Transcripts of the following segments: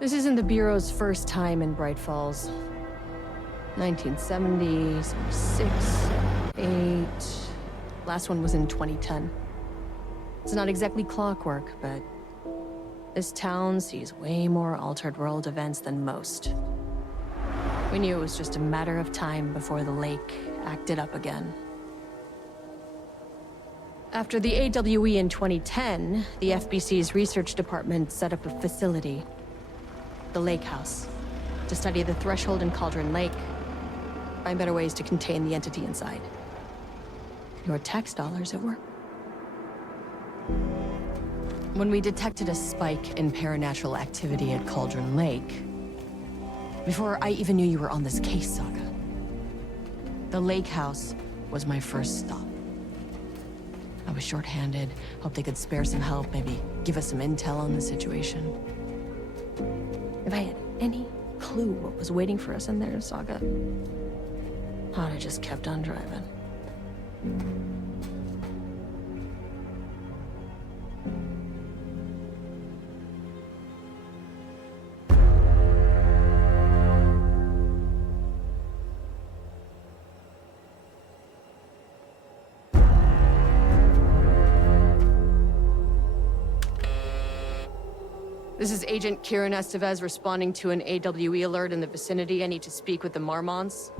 This isn't the Bureau's first time in Bright Falls. 1970, 76, 8... Last one was in 2010. It's not exactly clockwork, but this town sees way more altered world events than most. We knew it was just a matter of time before the lake acted up again. After the AWE in 2010, the FBC's research department set up a facility, the Lake House, to study the threshold in Cauldron Lake, find better ways to contain the entity inside. Your tax dollars at work. When we detected a spike in paranatural activity at Cauldron Lake, before I even knew you were on this case, Saga, the Lake House was my first stop. I was short-handed, hoped they could spare some help, maybe give us some intel on the situation. If I had any clue what was waiting for us in there, Saga, I'd have just kept on driving. This is Agent Kieran Estevez responding to an AWE alert in the vicinity. I need to speak with the Marmons.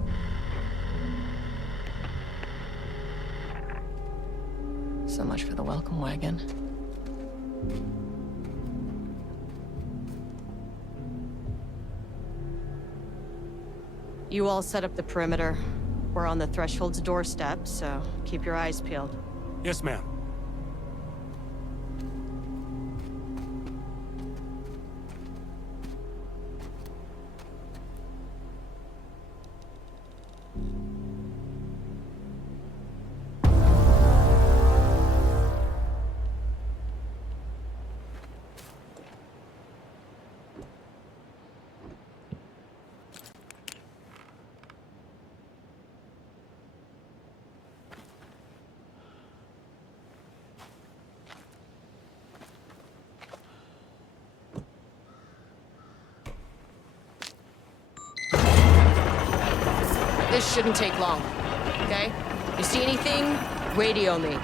So much for the welcome wagon. You all set up the perimeter. We're on the Threshold's doorstep, so keep your eyes peeled. Yes, ma'am. This shouldn't take long, okay? You see anything, radio me.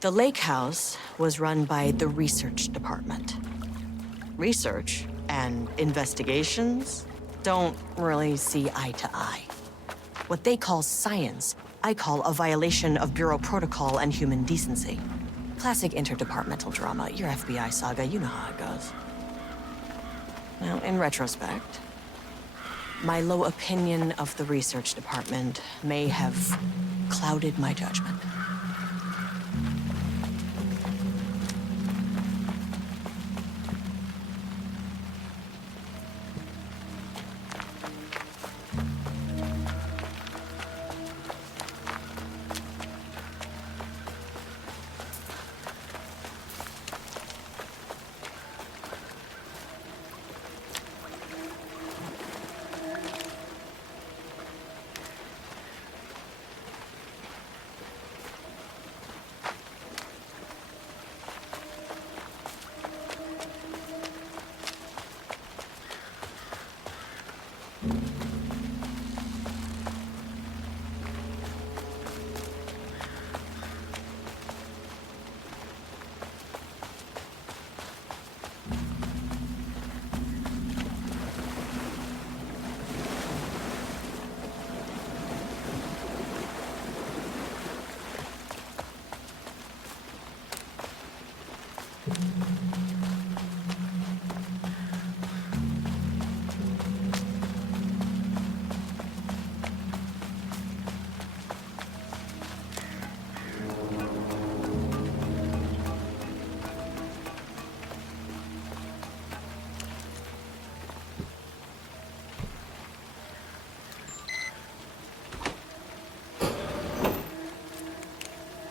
The Lake House was run by the research department. Research and investigations don't really see eye to eye. What they call science, I call a violation of Bureau protocol and human decency. Classic interdepartmental drama. Your FBI saga, you know how it goes. Now, in retrospect, my low opinion of the research department may have clouded my judgment.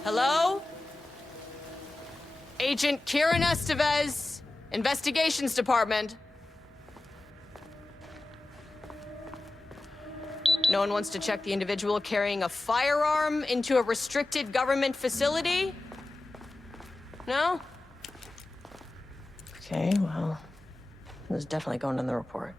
Hello? Agent Kieran Estevez, Investigations Department. No one wants to check the individual carrying a firearm into a restricted government facility? No? Okay, well, this is definitely going in the report.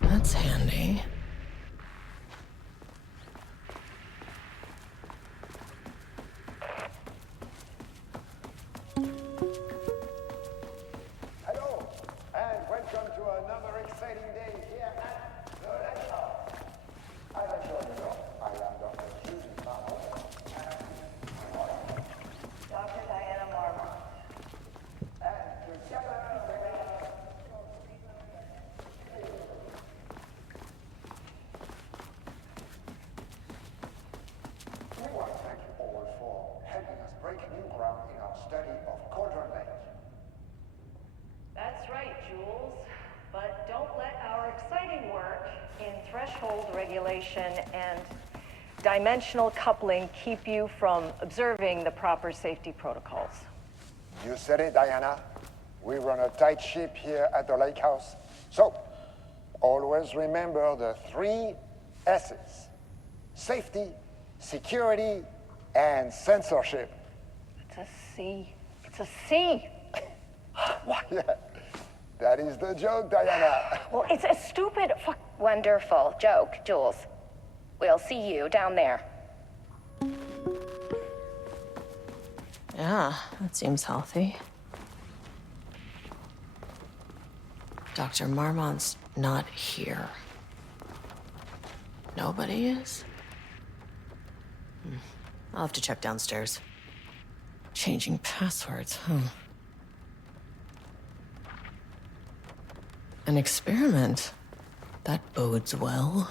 That's handy. Hello, and welcome to another exciting day here at the Lake House. As I'm sure you know, I am Dr. Susan Marmot, and Dr. Diana Marmot. And together we want to thank you all for helping us break new ground in our study of Cauldron Lake. That's right, Jules. But don't let our exciting work in threshold regulation and dimensional coupling keep you from observing the proper safety protocols. You said it, Diana. We run a tight ship here at the lake house. So, always remember the 3 S's. Safety, security, and censorship. It's a C. It's a C. Why, that is the joke, Diana. Well, it's a stupid fuck. Wonderful joke, Jules. We'll see you down there. Yeah, that seems healthy. Dr. Marmont's not here. Nobody is? I'll have to check downstairs. Changing passwords, huh? An experiment? That bodes well.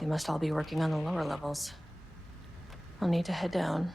They must all be working on the lower levels. I'll need to head down.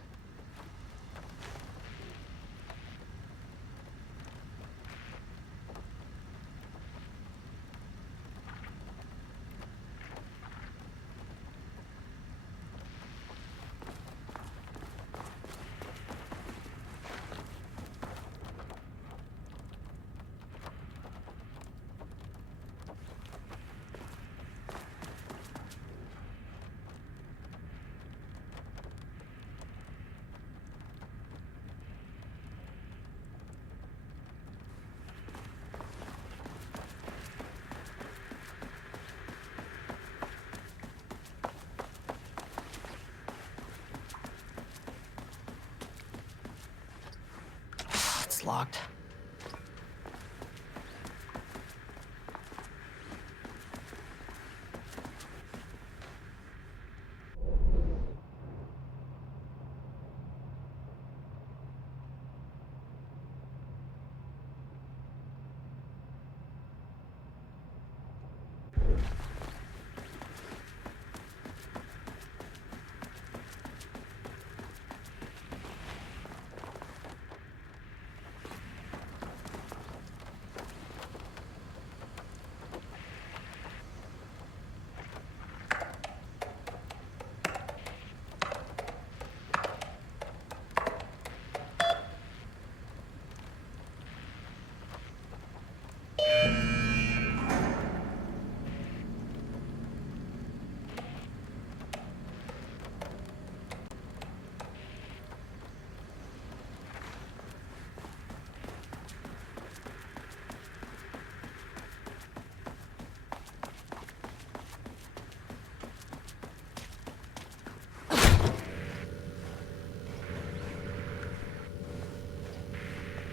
It's locked.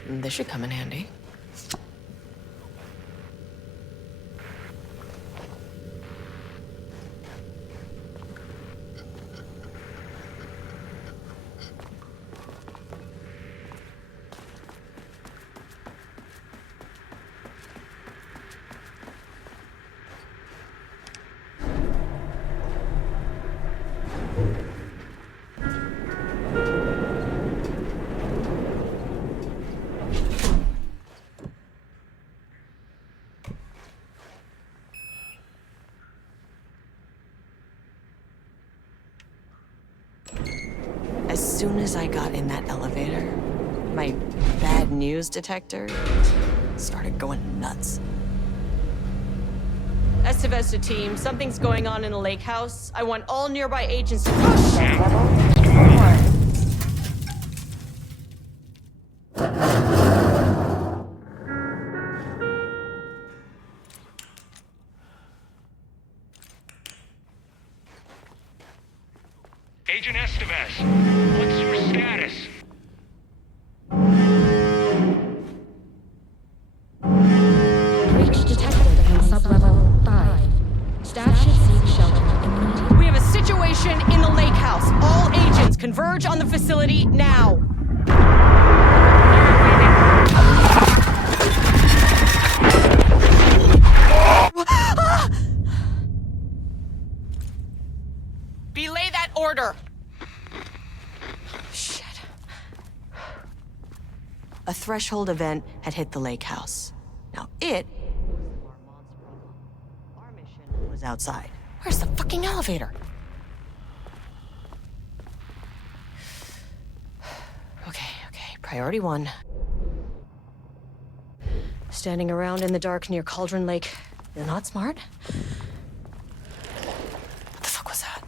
This should come in handy. As soon as I got in that elevator, my bad news detector started going nuts. Estevesta team, something's going on in the lake house. I want all nearby agents to push. Agent Estevez, what's your status? Breach detected in sublevel 5. Staff should seek shelter immediately. We have a situation in the lake house. All agents converge on the facility now. Belay that order. Shit. A threshold event had hit the lake house. Now it was Armand's problem. Our mission was outside. Where's the fucking elevator? Okay. Priority 1. Standing around in the dark near Cauldron Lake is not smart. What the fuck was that?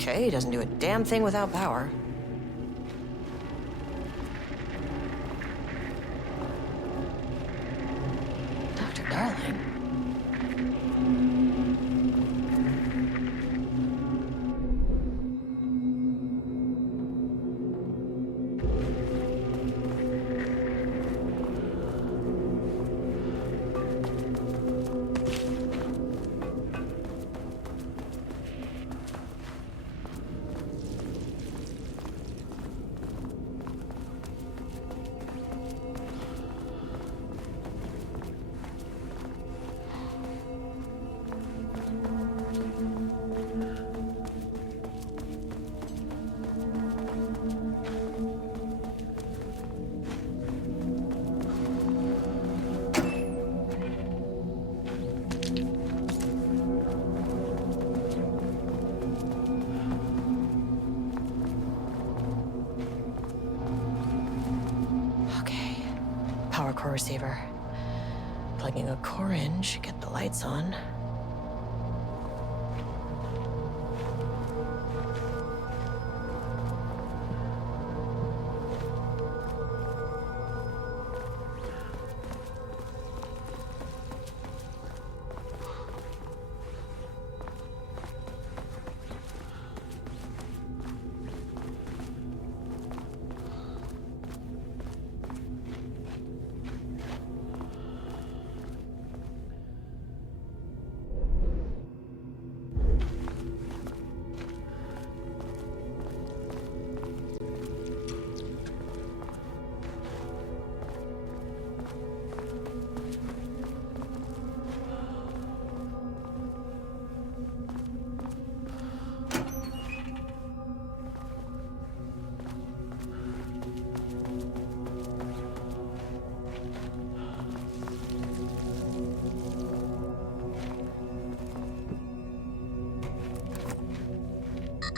Okay, he doesn't do a damn thing without power. Dr. Darling. Power core receiver. Plugging a core in should get the lights on.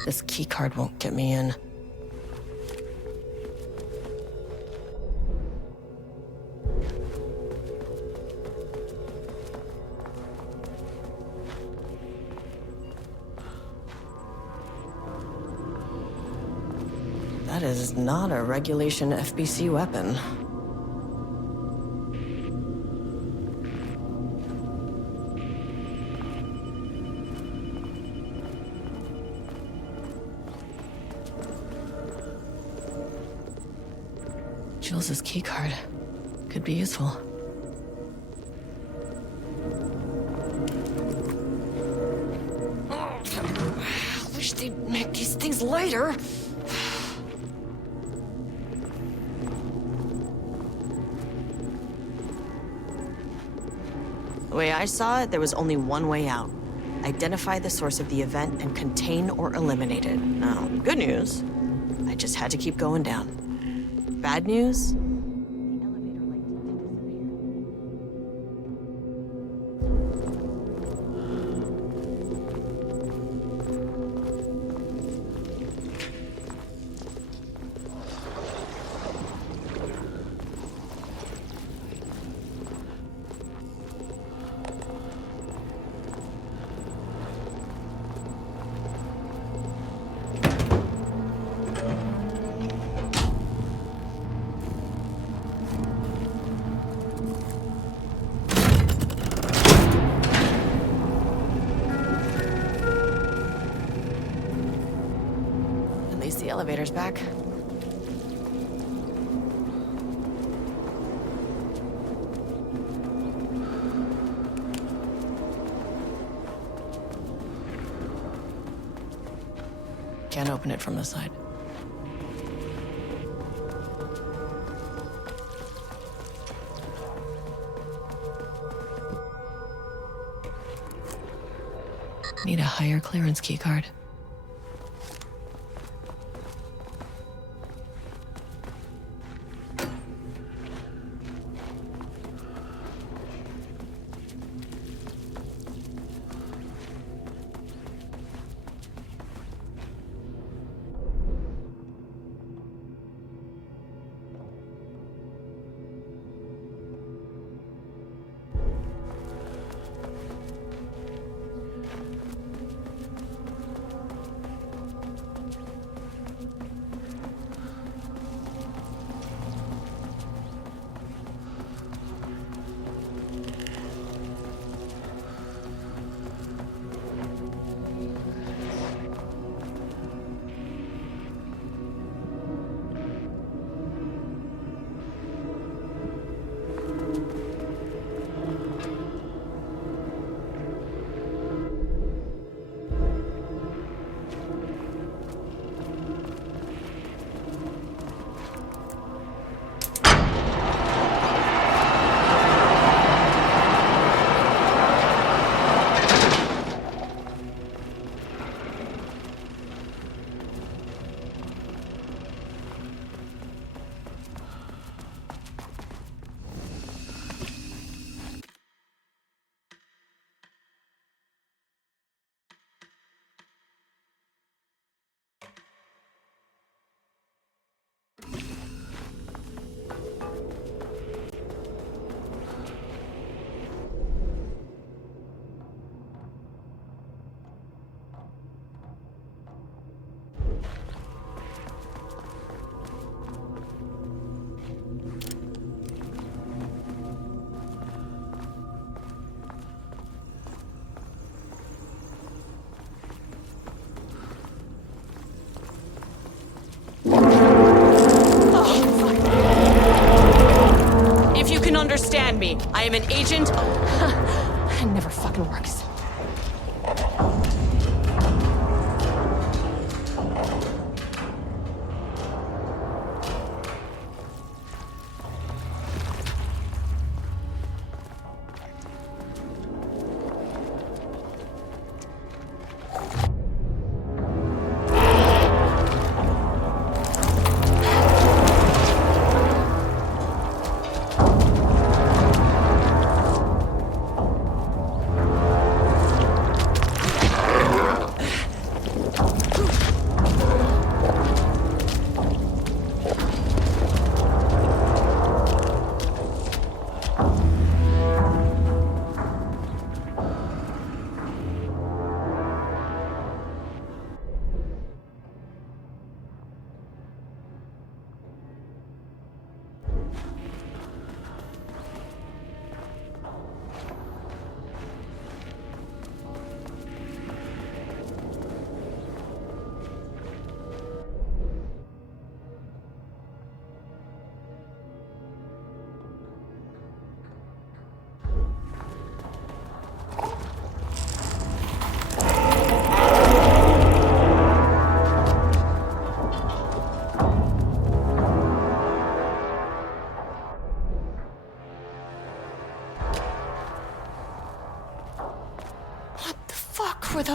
This keycard won't get me in. That is not a regulation FBC weapon. Jules's keycard could be useful. I wish they'd make these things lighter. The way I saw it, there was only one way out. Identify the source of the event and contain or eliminate it. Now, good news, I just had to keep going down. Bad news? At least the elevator's back. Can't open it from the side. Need a higher clearance keycard.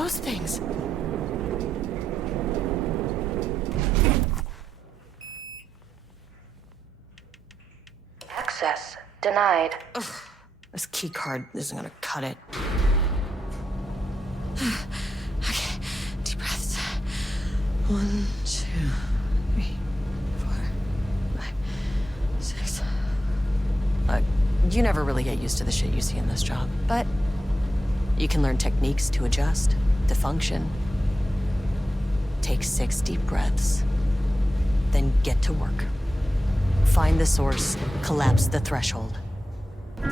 those things? Access denied. Ugh, this key card isn't gonna cut it. Okay, deep breaths. 1, 2, 3, 4, 5, 6. Look, you never really get used to the shit you see in this job, but you can learn techniques to adjust, to function. Take 6 deep breaths, then get to work. Find the source, collapse the threshold. What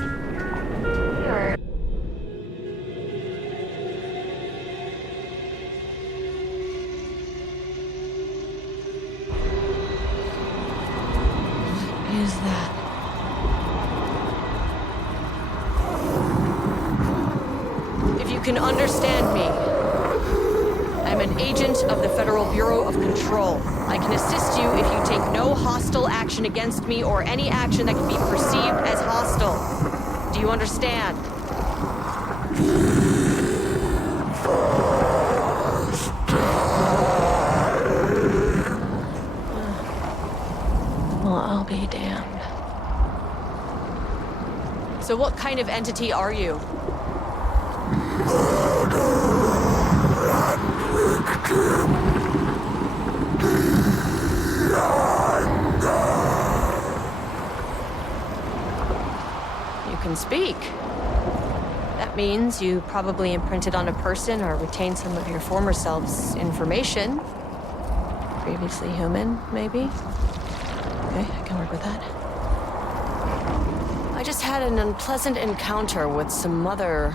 is that? If you can understand me, I'm an agent of the Federal Bureau of Control. I can assist you if you take no hostile action against me or any action that can be perceived as hostile. Do you understand? Well, I'll be damned. So what kind of entity are you? You can speak. That means you probably imprinted on a person or retained some of your former self's information. Previously human, maybe? Okay, I can work with that. I just had an unpleasant encounter with some other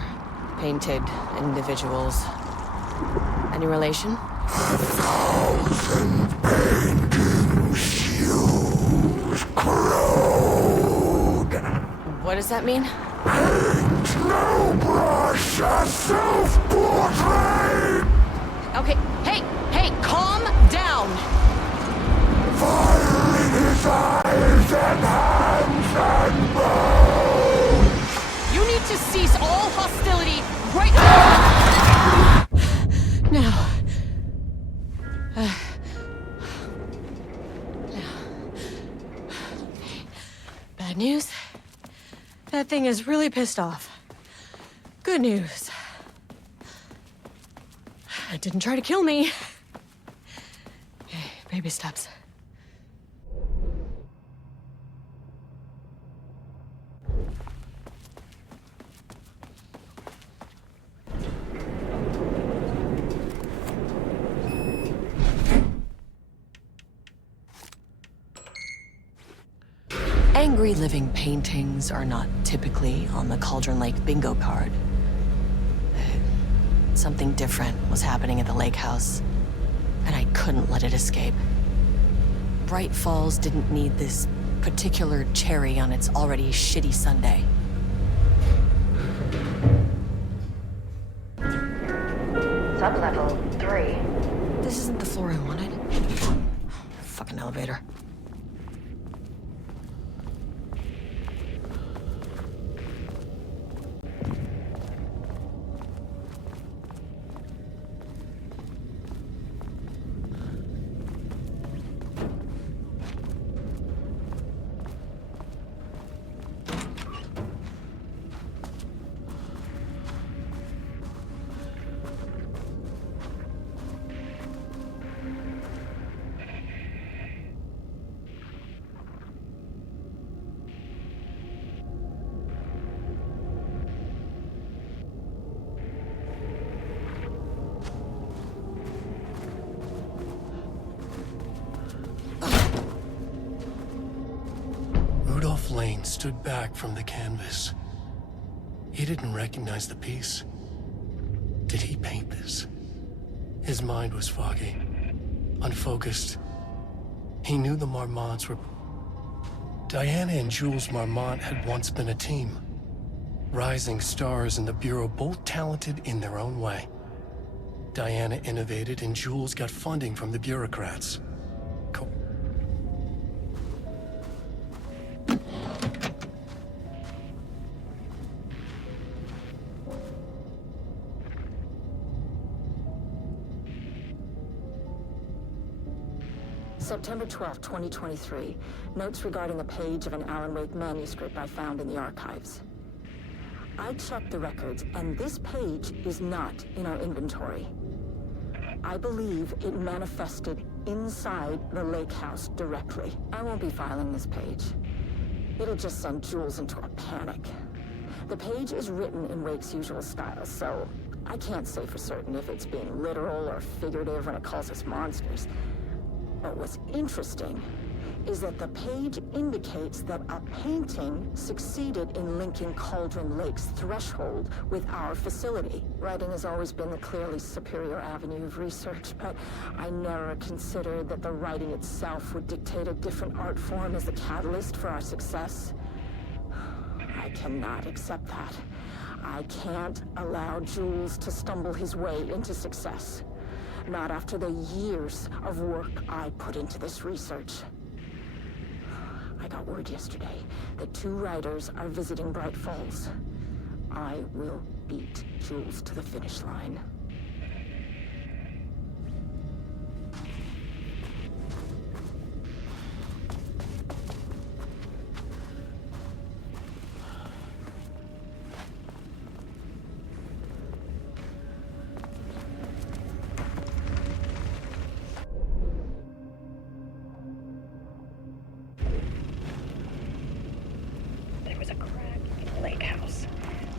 painted individuals. Any relation? 1,000 paintings used corrode. What does that mean? Paint no brush, a self-portrait. Okay, hey, calm down! Fire in his eyes and hands and bones. You need to cease all hostility right now. Bad news. That thing is really pissed off. Good news. It didn't try to kill me. Okay, baby steps. Angry living paintings are not typically on the Cauldron Lake bingo card. Something different was happening at the lake house, and I couldn't let it escape. Bright Falls didn't need this particular cherry on its already shitty sundae. Sublevel 3. This isn't the floor I wanted. Fucking elevator. Lane stood back from the canvas. He didn't recognize the piece. Did he paint this? His mind was foggy, unfocused. He knew the Marmonts were... Diana and Jules Marmont had once been a team. Rising stars in the Bureau, both talented in their own way. Diana innovated and Jules got funding from the bureaucrats. September 12, 2023. Notes regarding a page of an Alan Wake manuscript I found in the archives. I checked the records, and this page is not in our inventory. I believe it manifested inside the lake house directly. I won't be filing this page. It'll just send Jules into a panic. The page is written in Wake's usual style, so I can't say for certain if it's being literal or figurative when it calls us monsters. But what's interesting is that the page indicates that a painting succeeded in linking Cauldron Lake's threshold with our facility. Writing has always been the clearly superior avenue of research, but I never considered that the writing itself would dictate a different art form as the catalyst for our success. I cannot accept that. I can't allow Jules to stumble his way into success. Not after the years of work I put into this research. I got word yesterday that 2 writers are visiting Bright Falls. I will beat Jules to the finish line.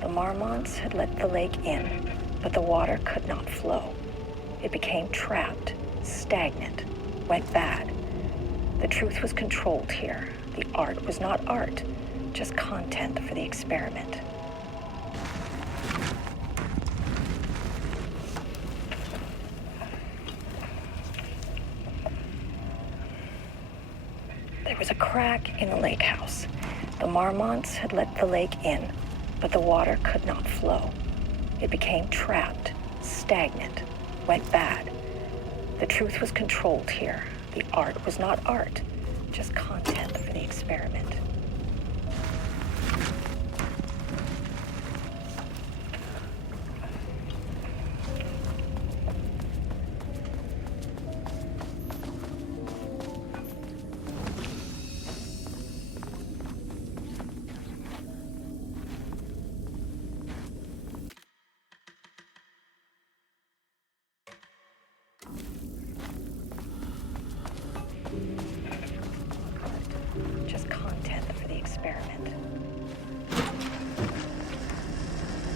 Marmonts had let the lake in, but the water could not flow. It became trapped, stagnant, went bad. The truth was controlled here. The art was not art, just content for the experiment. There was a crack in the lake house. The Marmonts had let the lake in, but the water could not flow. It became trapped, stagnant, went bad. The truth was controlled here. The art was not art, just content for the experiment.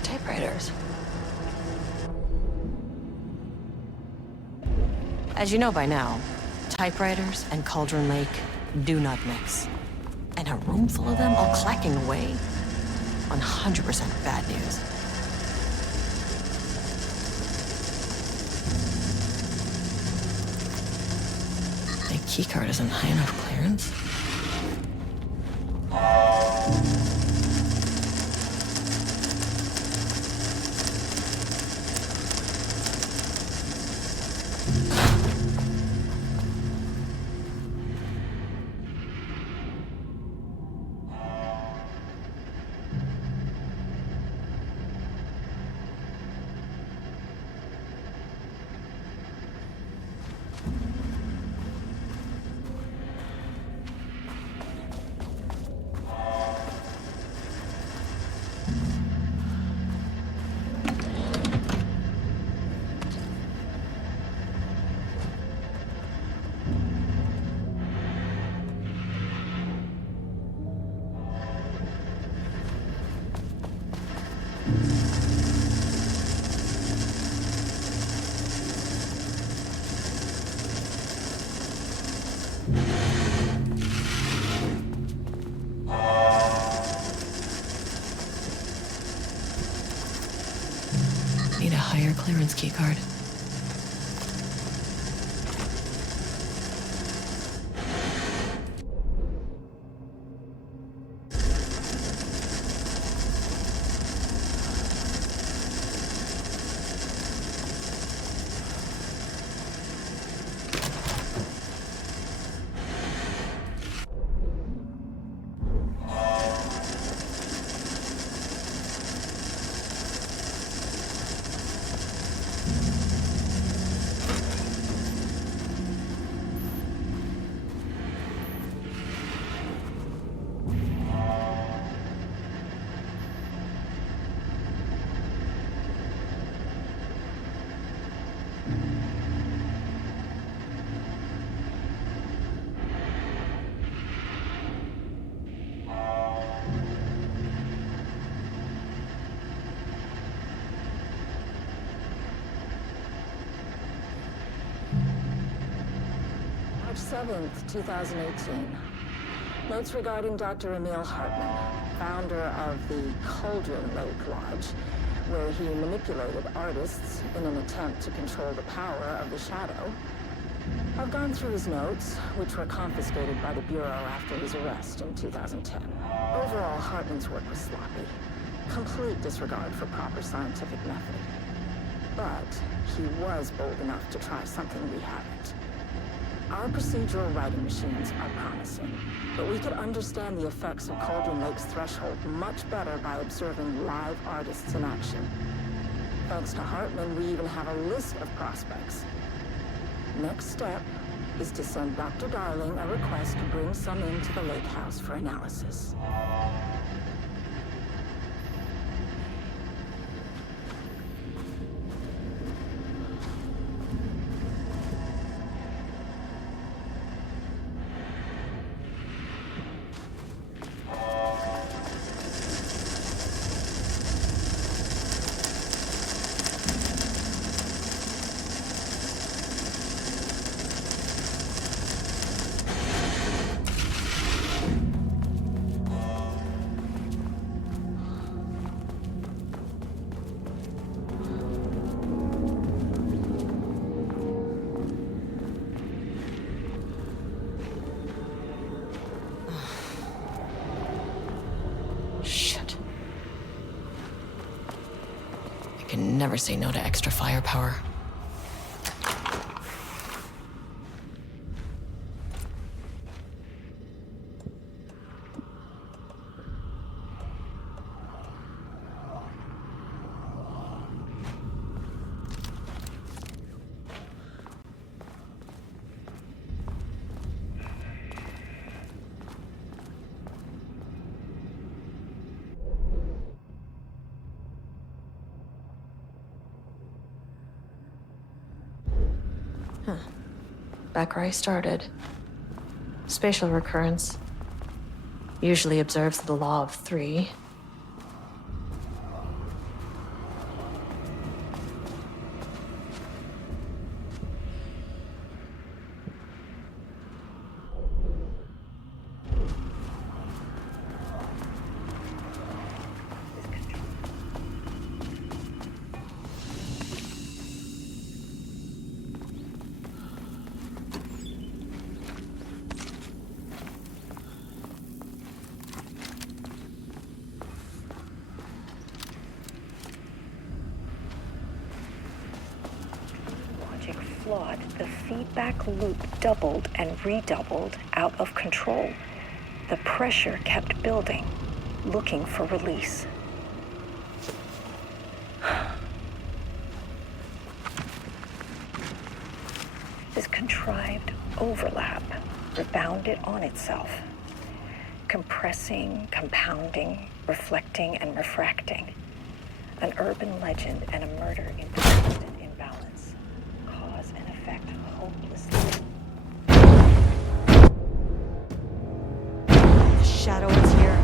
Typewriters. As you know by now, typewriters and Cauldron Lake do not mix. And a room full of them all clacking away? 100% bad news. The keycard isn't high enough clearance. Need a higher clearance keycard. 7th, 2018. Notes regarding Dr. Emil Hartman, founder of the Cauldron Lake Lodge, where he manipulated artists in an attempt to control the power of the shadow. I've gone through his notes, which were confiscated by the Bureau after his arrest in 2010. Overall, Hartman's work was sloppy. Complete disregard for proper scientific method. But he was bold enough to try something we haven't. Our procedural writing machines are promising, but we could understand the effects of Cauldron Lake's threshold much better by observing live artists in action. Thanks to Hartman, we even have a list of prospects. Next step is to send Dr. Darling a request to bring some into the lake house for analysis. I can never say no to extra firepower. Back where I started. Spatial recurrence. Usually observes the law of three. Flawed, the feedback loop doubled and redoubled, out of control. The pressure kept building, looking for release. This contrived overlap rebounded on itself, compressing, compounding, reflecting, and refracting. An urban legend and a murder in constant imbalance. Cause and effect hopelessly. The shadow is here.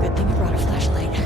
Good thing you brought a flashlight.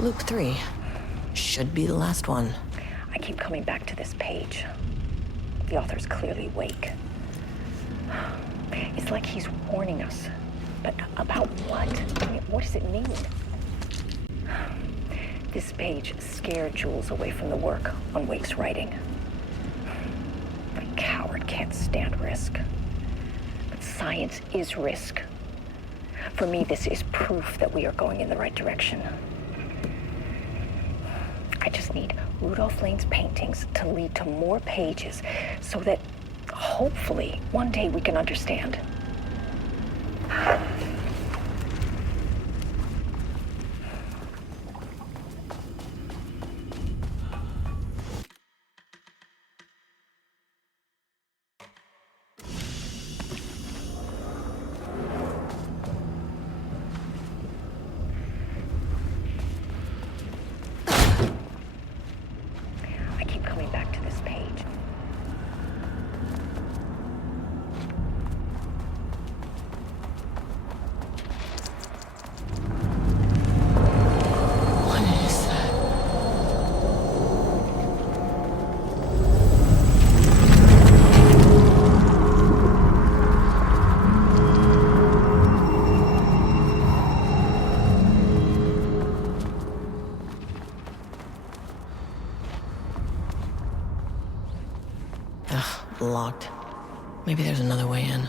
Loop 3. Should be the last one. I keep coming back to this page. The author's clearly awake. It's like he's warning us. But about what? I mean, what does it mean? This page scared Jules away from the work on Wake's writing. A coward can't stand risk. But science is risk. For me, this is proof that we are going in the right direction. I just need Rudolph Lane's paintings to lead to more pages so that hopefully one day we can understand. I keep coming back to this page. What is that? Ugh, locked. Maybe there's another way in.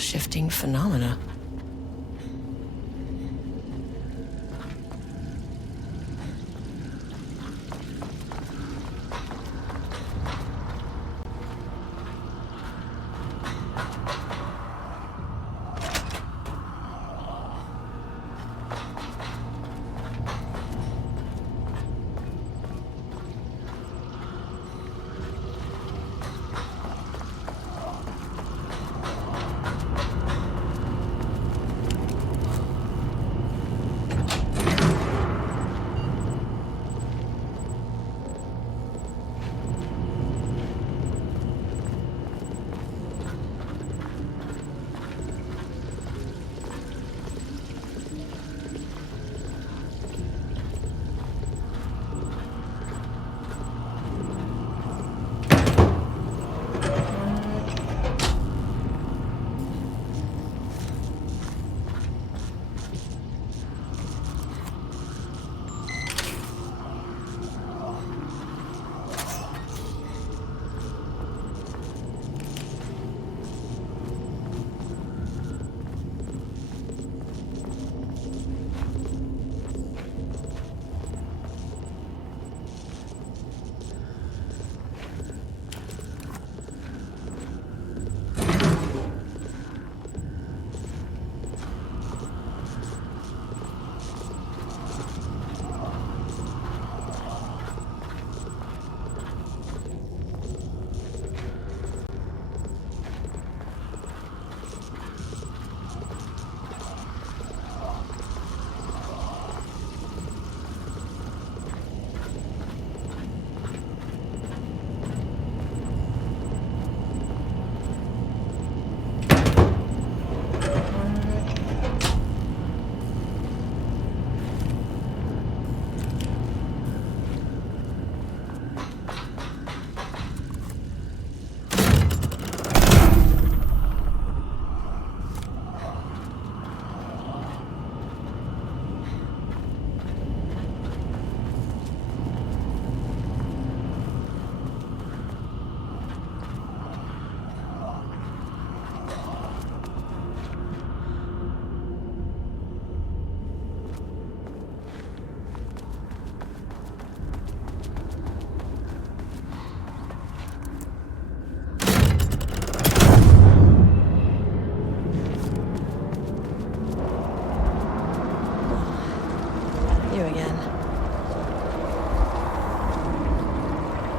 scale-shifting phenomena.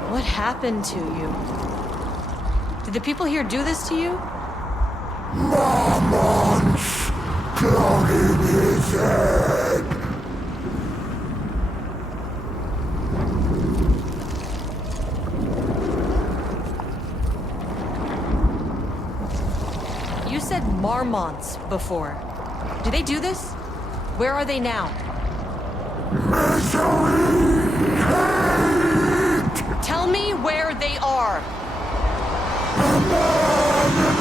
What happened to you? Did the people here do this to you? Mormons cloning his head. You said marmots before. Do they do this? Where are they now? Misery, hate. Tell me where they are. The man in the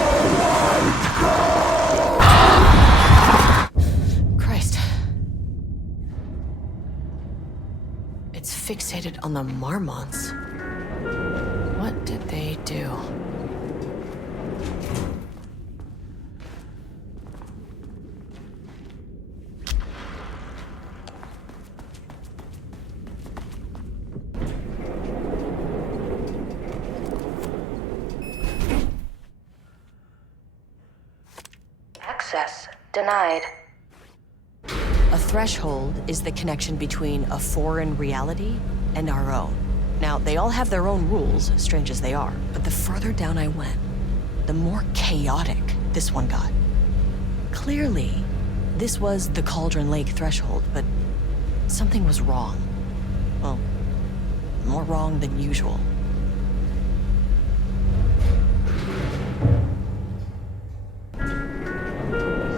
white coat. Christ. It's fixated on the marmots. What did they do? Access denied. A threshold is the connection between a foreign reality and our own. Now, they all have their own rules, strange as they are, but the further down I went, the more chaotic this one got. Clearly, this was the Cauldron Lake threshold, but something was wrong. Well, more wrong than usual.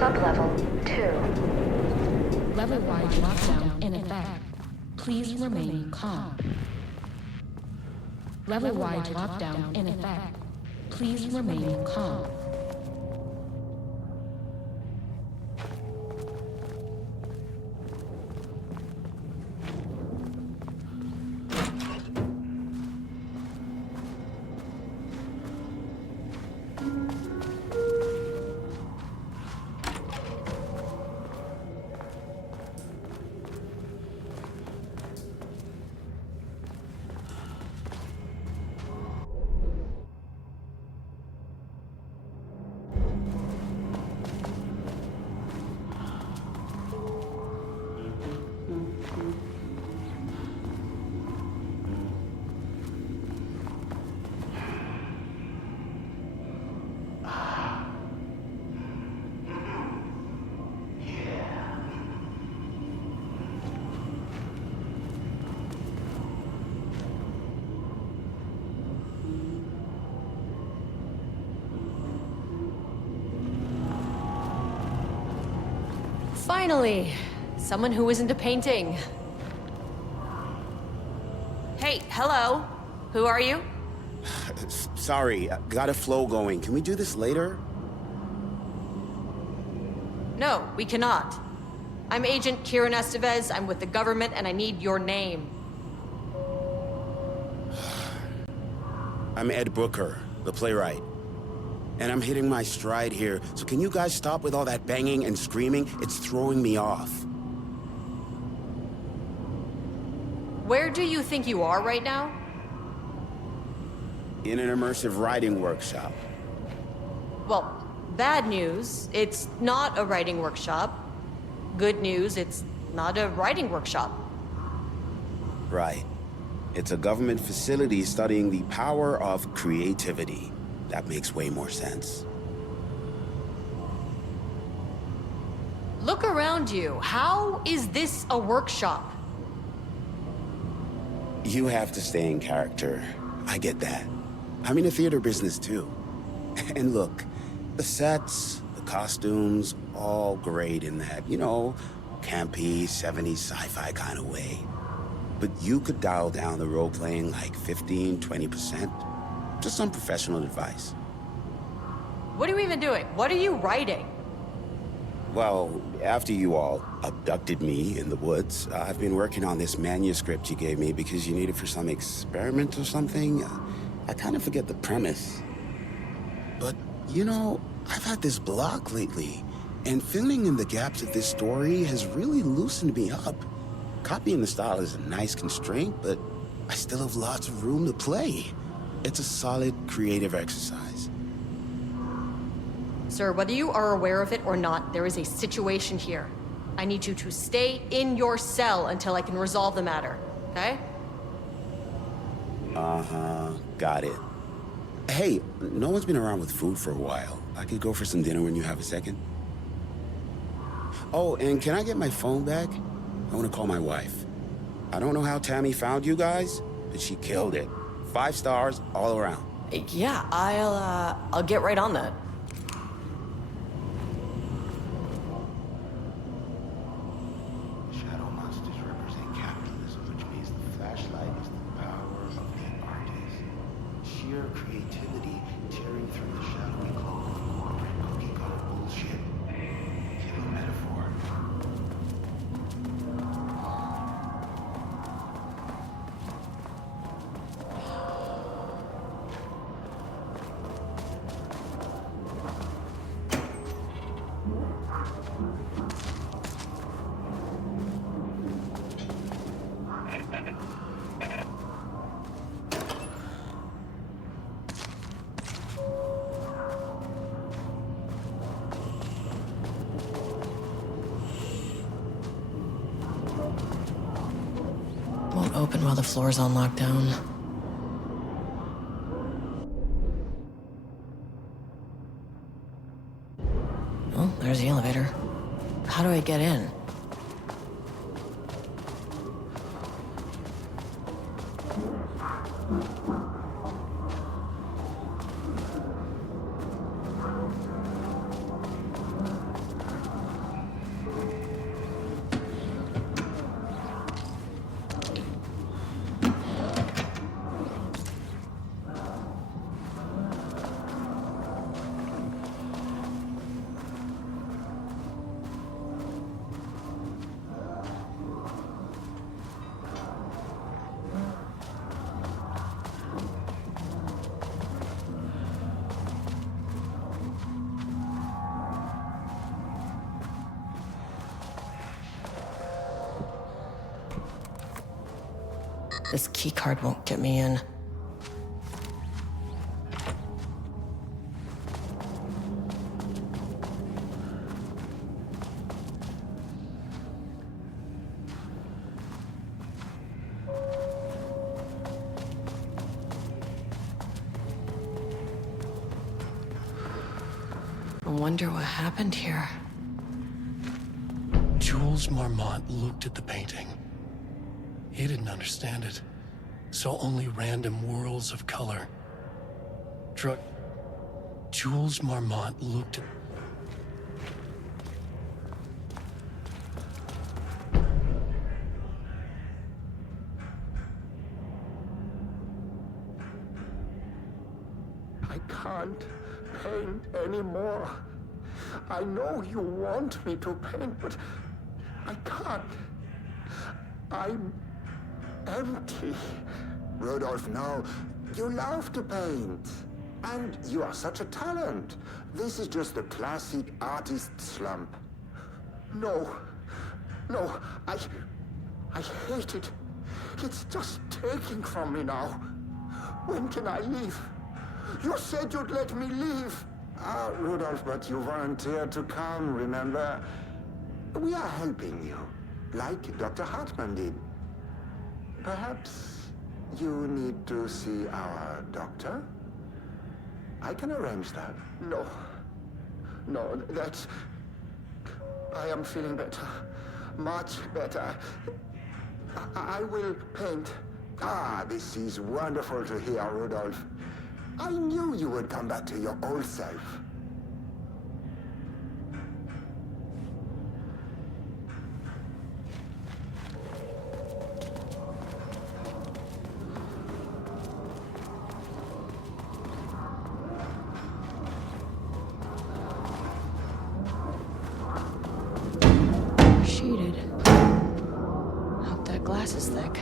Sublevel 2. Level-wide lockdown in effect. Please remain calm. Level-wide lockdown in effect. Please remain calm. Finally, someone who isn't a painting. Hey, hello. Who are you? Sorry, got a flow going. Can we do this later? No, we cannot. I'm Agent Kieran Estevez. I'm with the government, and I need your name. I'm Ed Brooker, the playwright. And I'm hitting my stride here, so can you guys stop with all that banging and screaming? It's throwing me off. Where do you think you are right now? In an immersive writing workshop. Well, bad news, it's not a writing workshop. Good news, it's not a writing workshop. Right. It's a government facility studying the power of creativity. That makes way more sense. Look around you. How is this a workshop? You have to stay in character. I get that. I'm in the theater business too. And look, the sets, the costumes, all great in that, you know, campy, 70s sci-fi kind of way. But you could dial down the role-playing like 15, 20%. Just some professional advice. What are you even doing? What are you writing? Well, after you all abducted me in the woods, I've been working on this manuscript you gave me because you need it for some experiment or something. I kind of forget the premise. But, you know, I've had this block lately, and filling in the gaps of this story has really loosened me up. Copying the style is a nice constraint, but I still have lots of room to play. It's a solid creative exercise. Sir, whether you are aware of it or not, there is a situation here. I need you to stay in your cell until I can resolve the matter, okay? Uh-huh, got it. Hey, no one's been around with food for a while. I could go for some dinner when you have a second. Oh, and can I get my phone back? I want to call my wife. I don't know how Tammy found you guys, but she killed it. 5 stars all around. Yeah, I'll get right on that. Shadow monsters represent capitalism, which means the flashlight is the power of the artist. Sheer creativity tearing through the shadowy cloak of corporate cookie-cutter bullshit. Killing metaphor. Won't open while the floor's on lockdown. Well, there's the elevator. How do I get in? This keycard won't get me in. I wonder what happened here. Jules Marmont looked at the painting. He didn't understand it. Saw only random whirls of color. Jules Marmont looked at... can't paint anymore. I know you want me to paint, but I can't. I'm empty. Rudolph, no. You love to paint. And you are such a talent. This is just the classic artist slump. No, I hate it. It's just taking from me now. When can I leave? You said you'd let me leave. Rudolph, but you volunteered to come, remember? We are helping you, like Dr. Hartman did. Perhaps you need to see our doctor? I can arrange that. No, that's... I am feeling better. Much better. I will paint. This is wonderful to hear, Rudolph. I knew you would come back to your old self. Sheeted. Hope that glass is thick.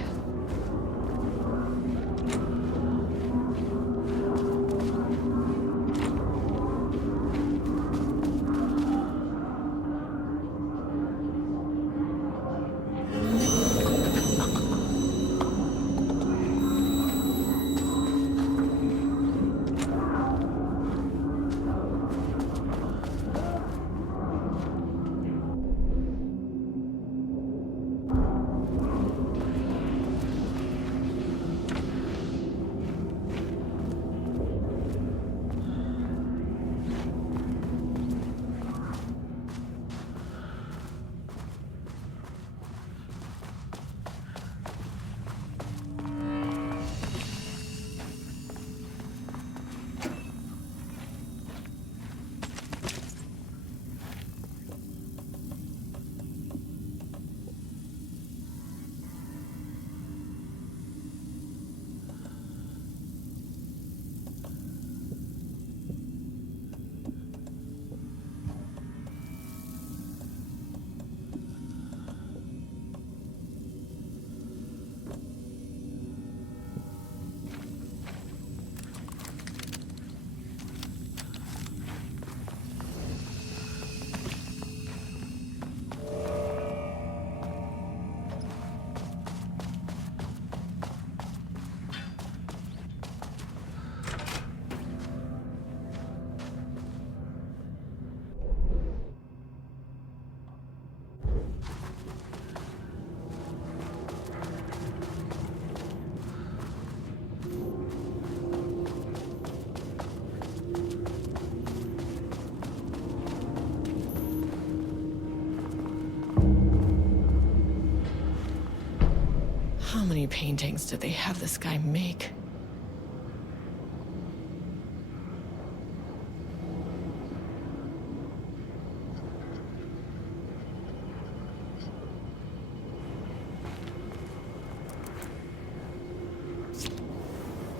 How many paintings did they have this guy make?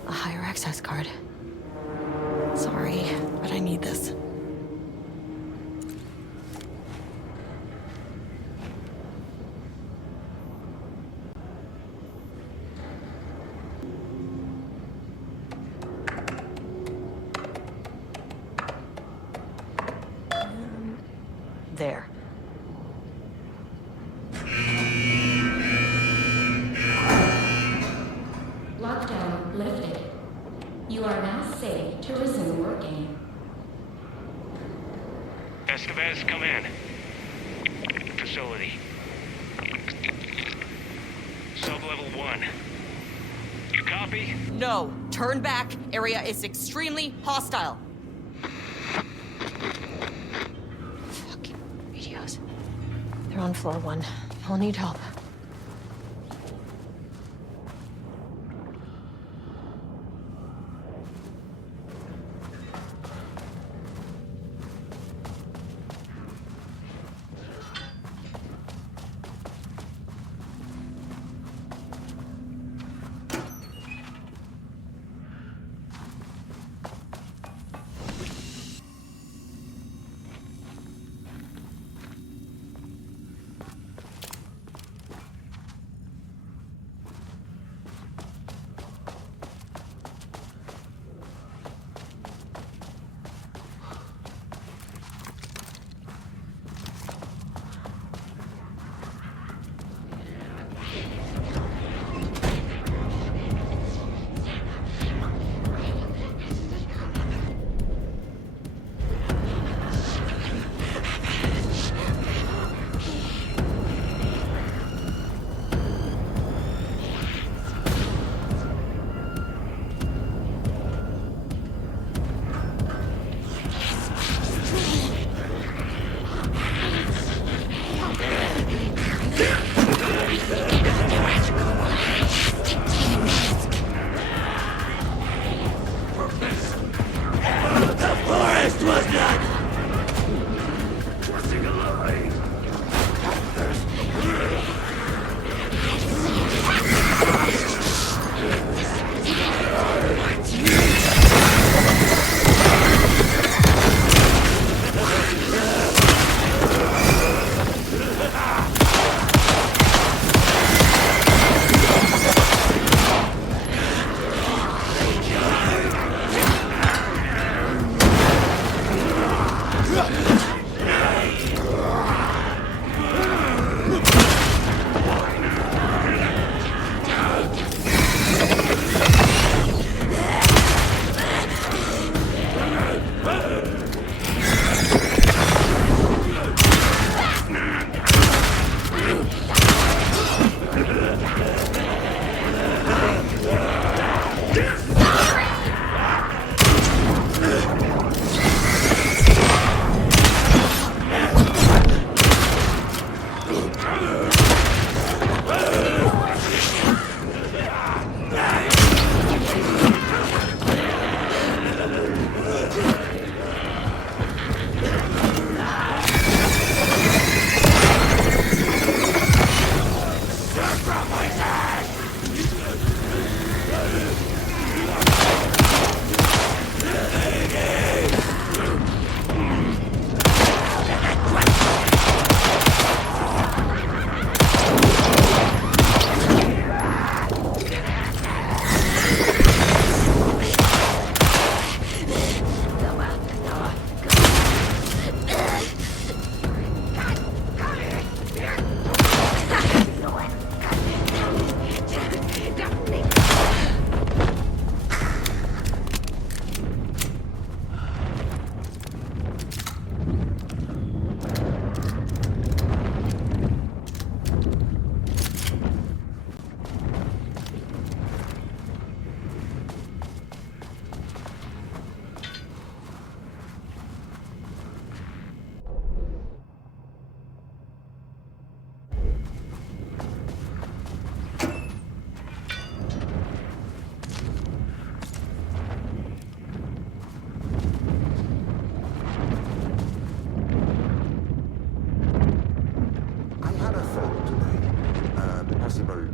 A higher access card. Sorry, but I need this. There. Lockdown lifted. You are now safe to resume working. Estevez, come in. Facility. Sub-level 1. You copy? No, turn back. Area is extremely hostile. Fucking radios. They're on floor 1. I'll need help.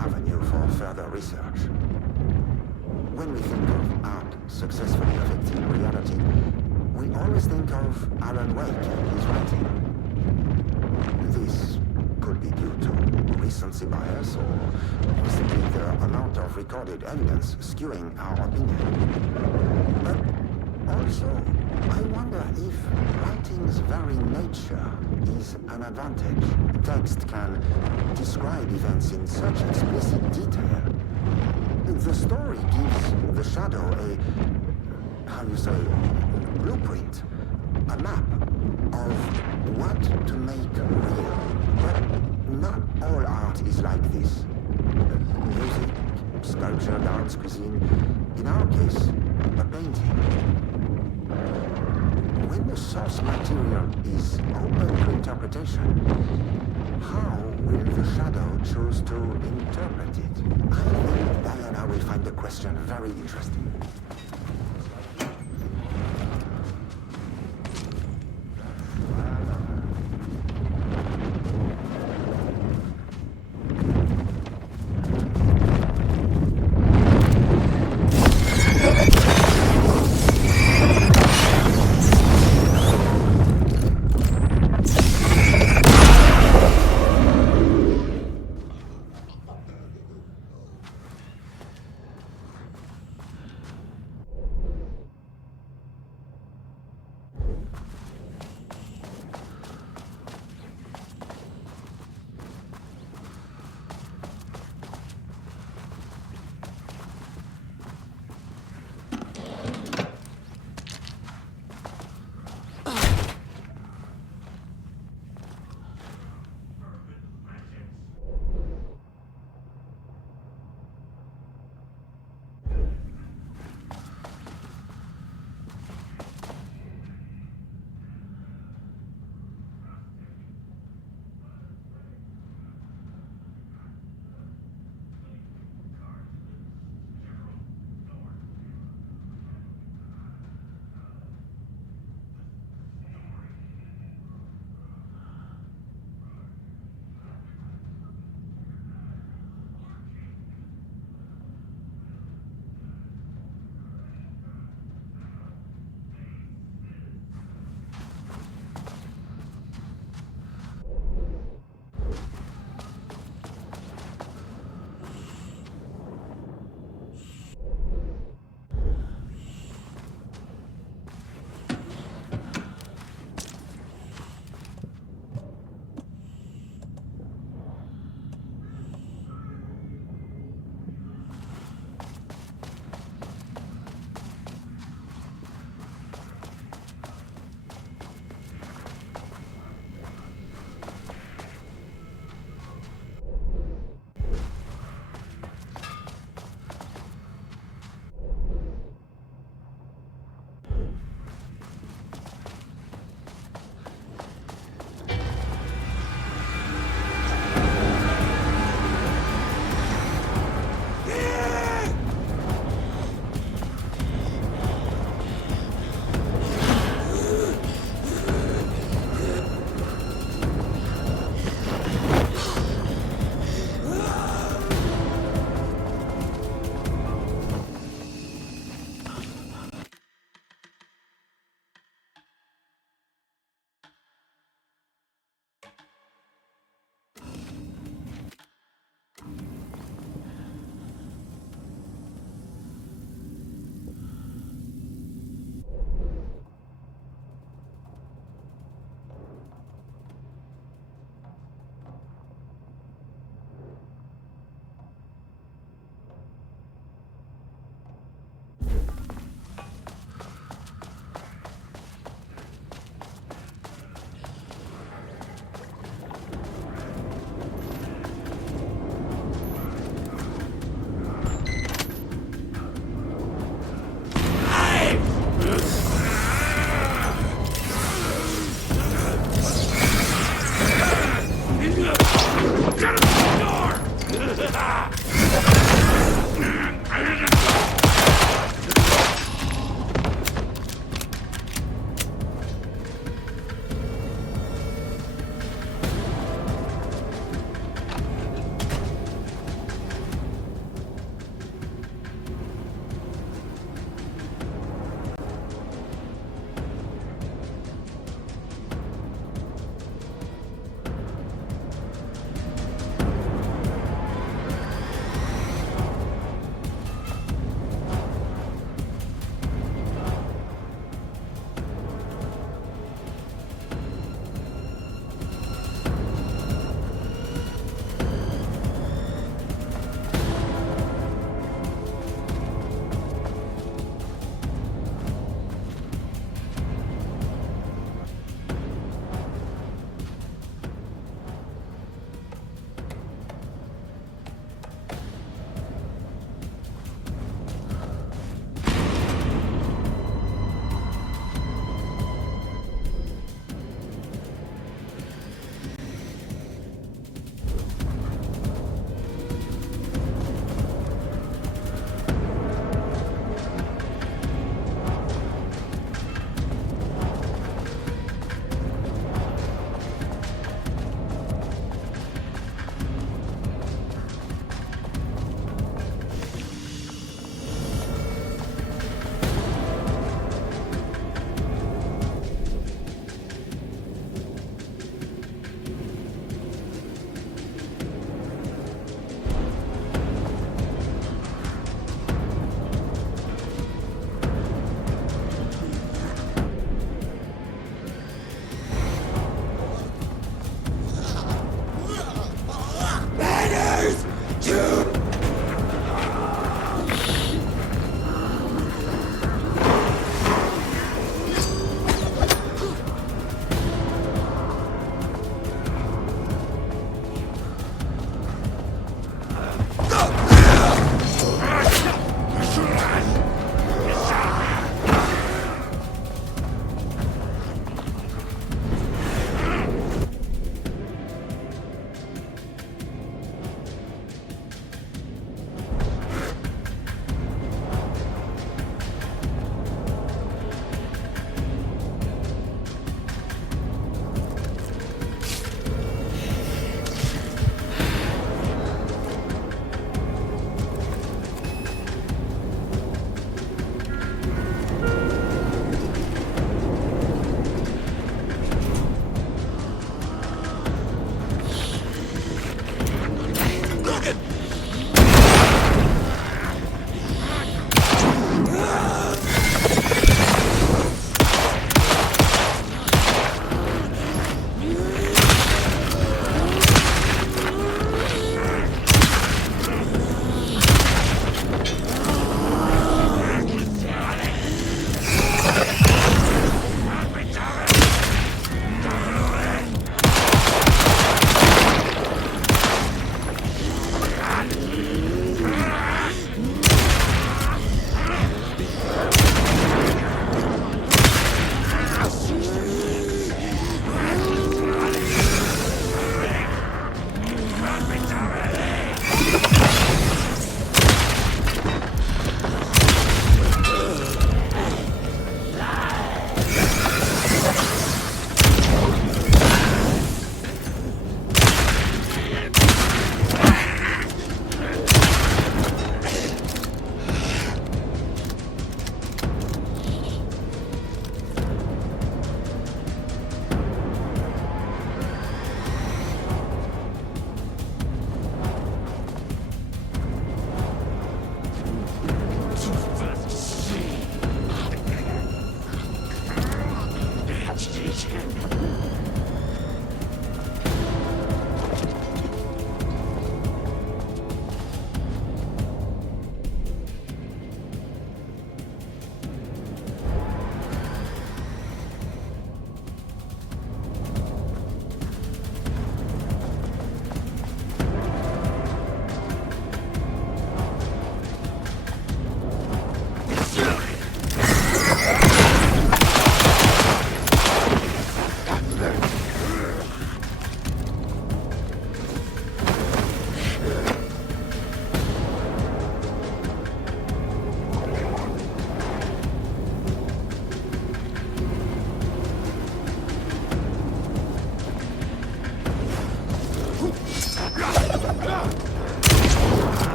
avenue for further research. When we think of art successfully affecting reality, we always think of Alan Wake and his writing. This could be due to recency bias or simply the amount of recorded evidence skewing our opinion. But also, I wonder if writing's very nature is an advantage. Text can describe events in such explicit detail. The story gives the shadow blueprint, a map of what to make real. But not all art is like this. Music, sculpture, dance, cuisine. In our case, a painting. When the source material is open to interpretation, how will the shadow choose to interpret it? I think Diana will find the question very interesting.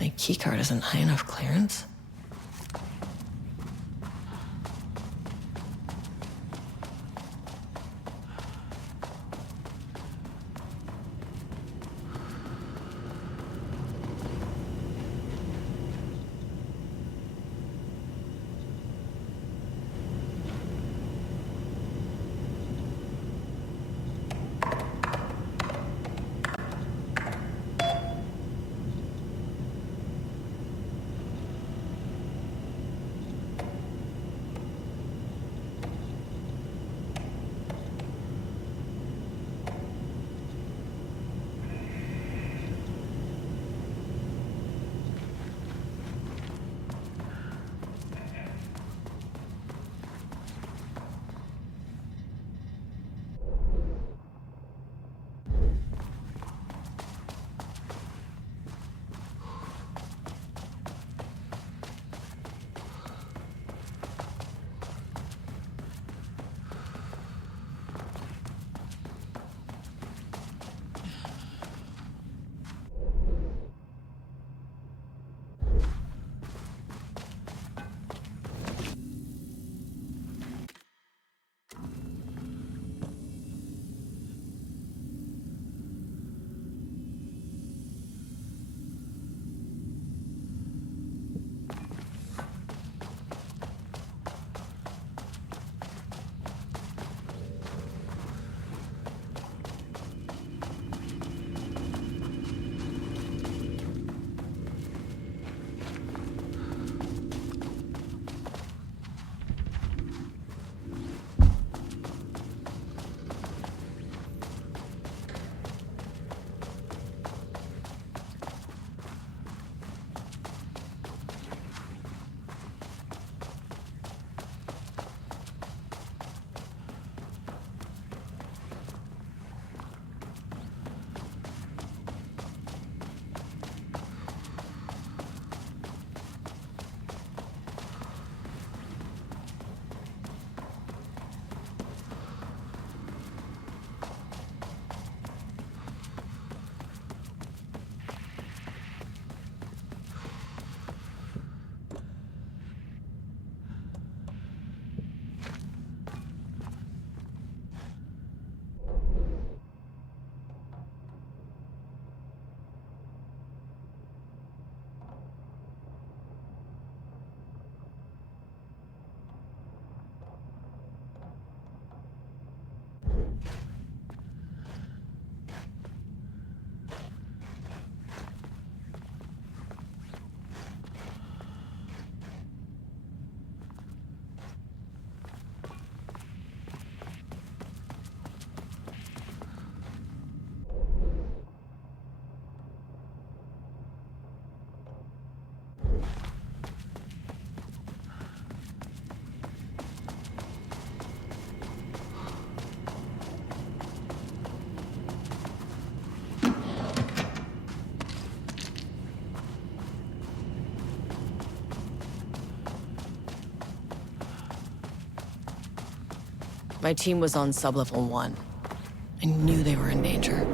My keycard isn't high enough clearance. My team was on sublevel 1. I knew they were in danger.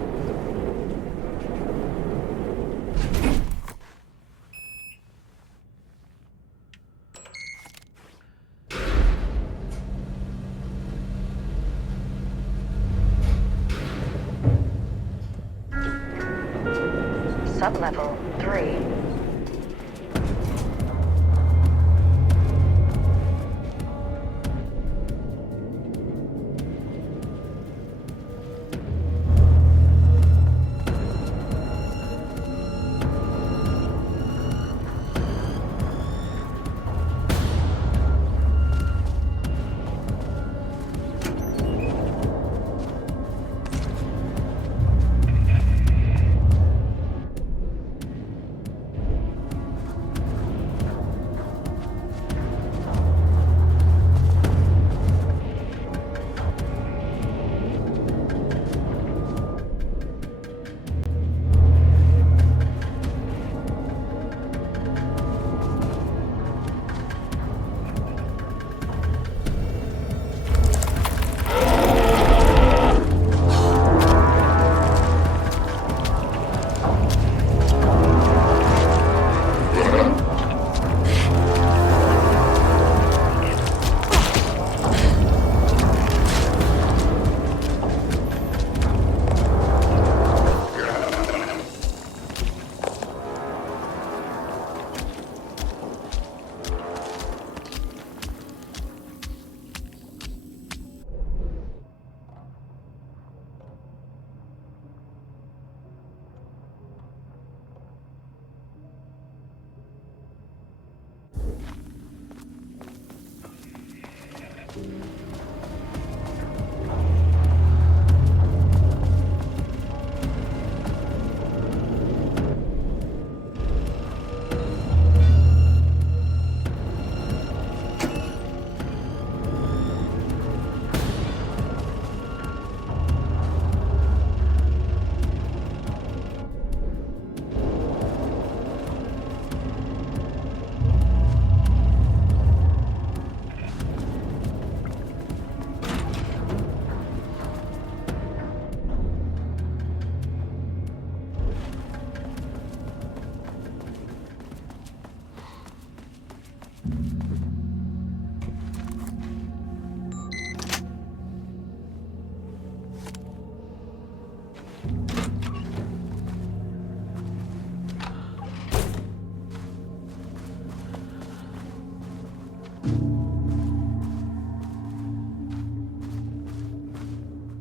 Sublevel 3.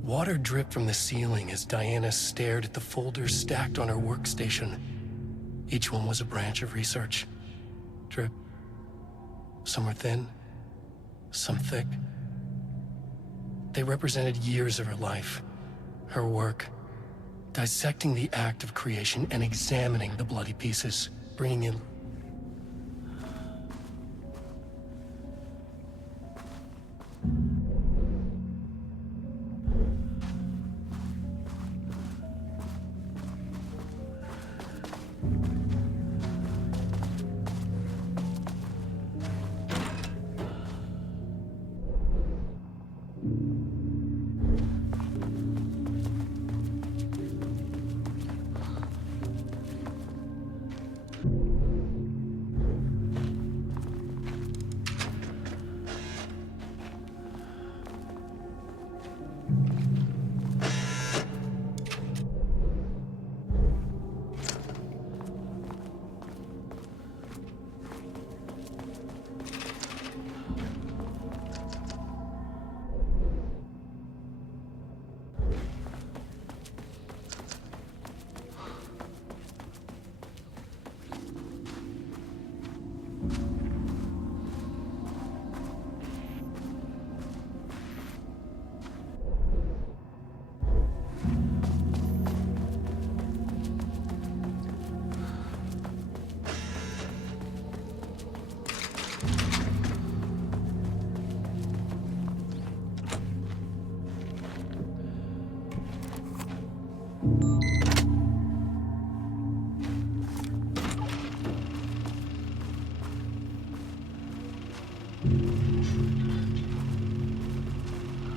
Water dripped from the ceiling as Diana stared at the folders stacked on her workstation. Each one was a branch of research. Drip. Some were thin, some thick. They represented years of her life, her work, dissecting the act of creation and examining the bloody pieces, bringing in...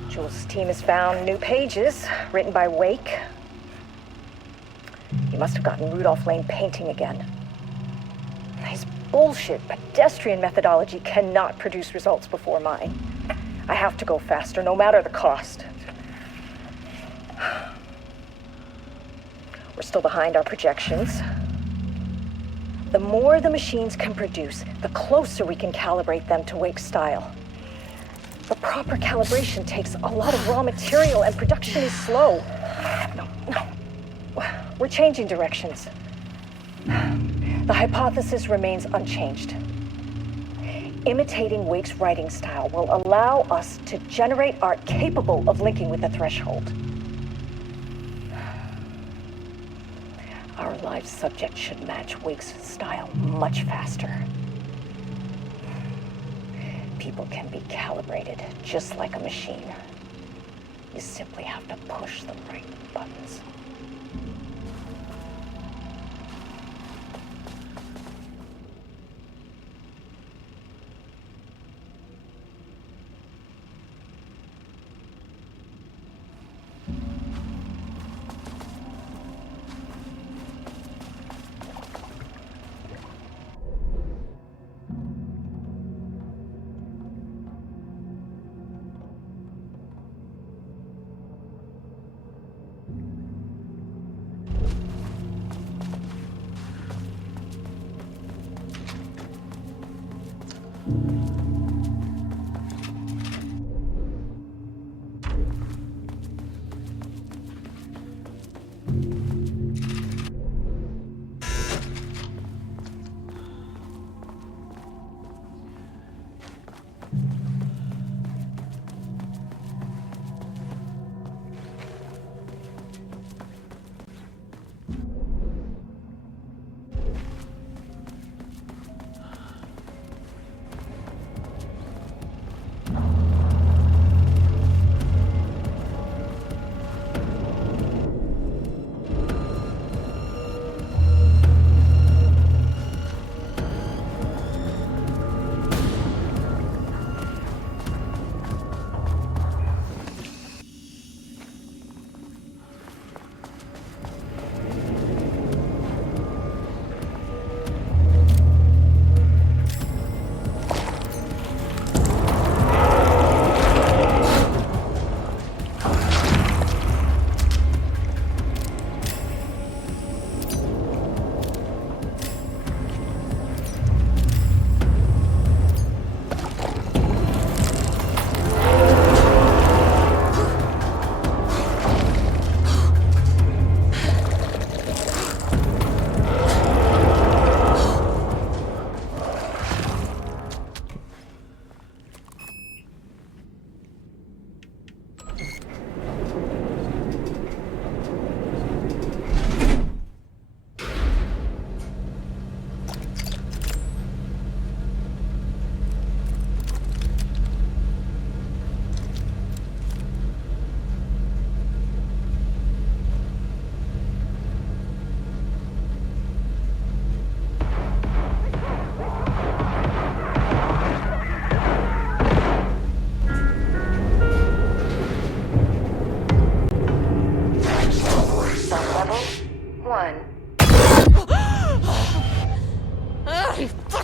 Jules' team has found new pages written by Wake. He must have gotten Rudolph Lane painting again. His bullshit pedestrian methodology cannot produce results before mine. I have to go faster, no matter the cost. We're still behind our projections. The more the machines can produce, the closer we can calibrate them to Wake's style. The proper calibration takes a lot of raw material, and production is slow. No. We're changing directions. The hypothesis remains unchanged. Imitating Wake's writing style will allow us to generate art capable of linking with the threshold. Our live subject should match Wake's style much faster. People can be calibrated just like a machine. You simply have to push the right buttons.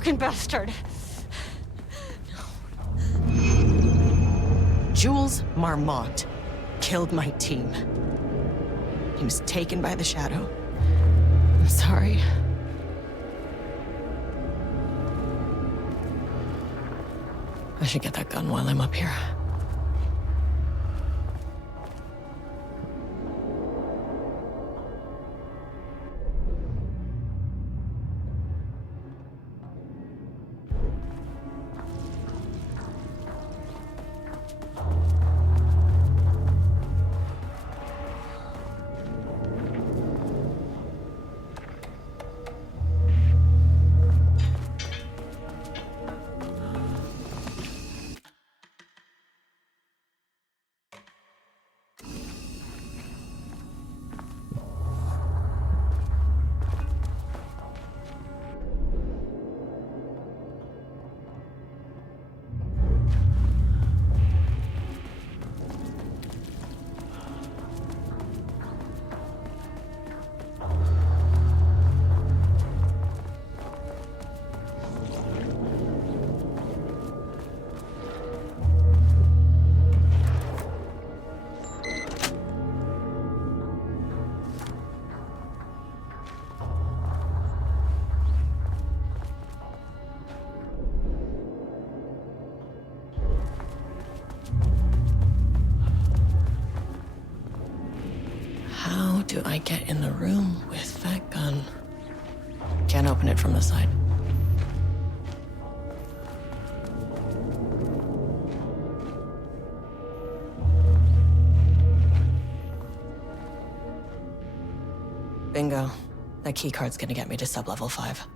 fucking bastard. Jules Marmont killed my team. He was taken by the Shadow. I'm sorry. I should get that gun while I'm up here. How do I get in the room with that gun? Can't open it from the side. Bingo. That keycard's gonna get me to sub-level 5.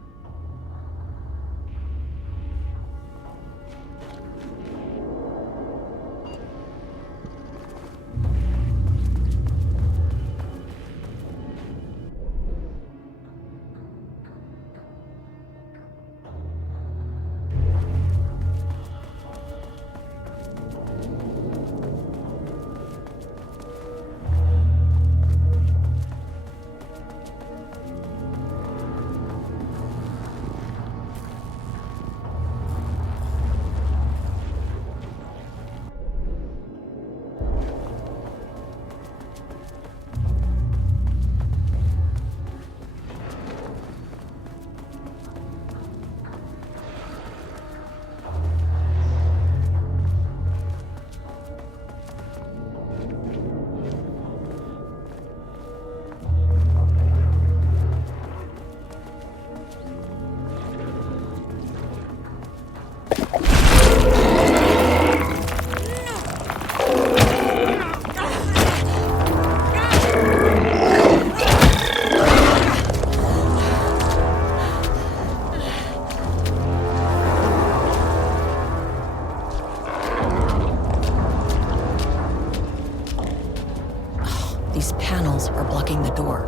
These panels are blocking the door.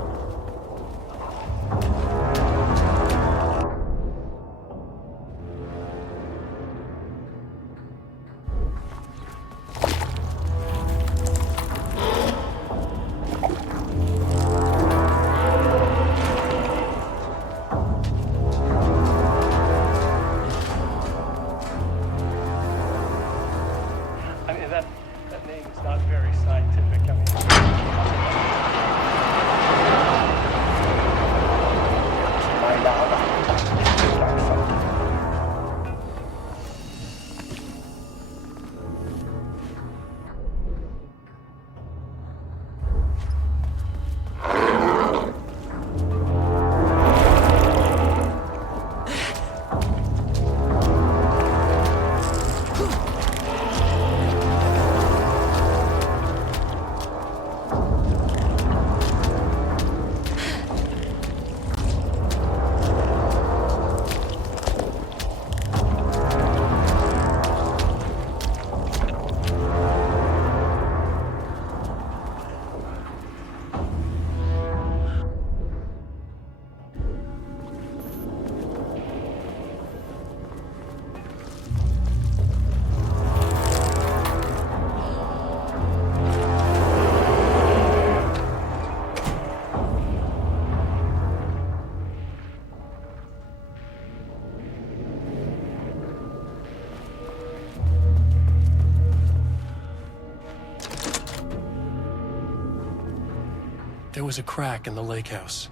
There was a crack in the lake house.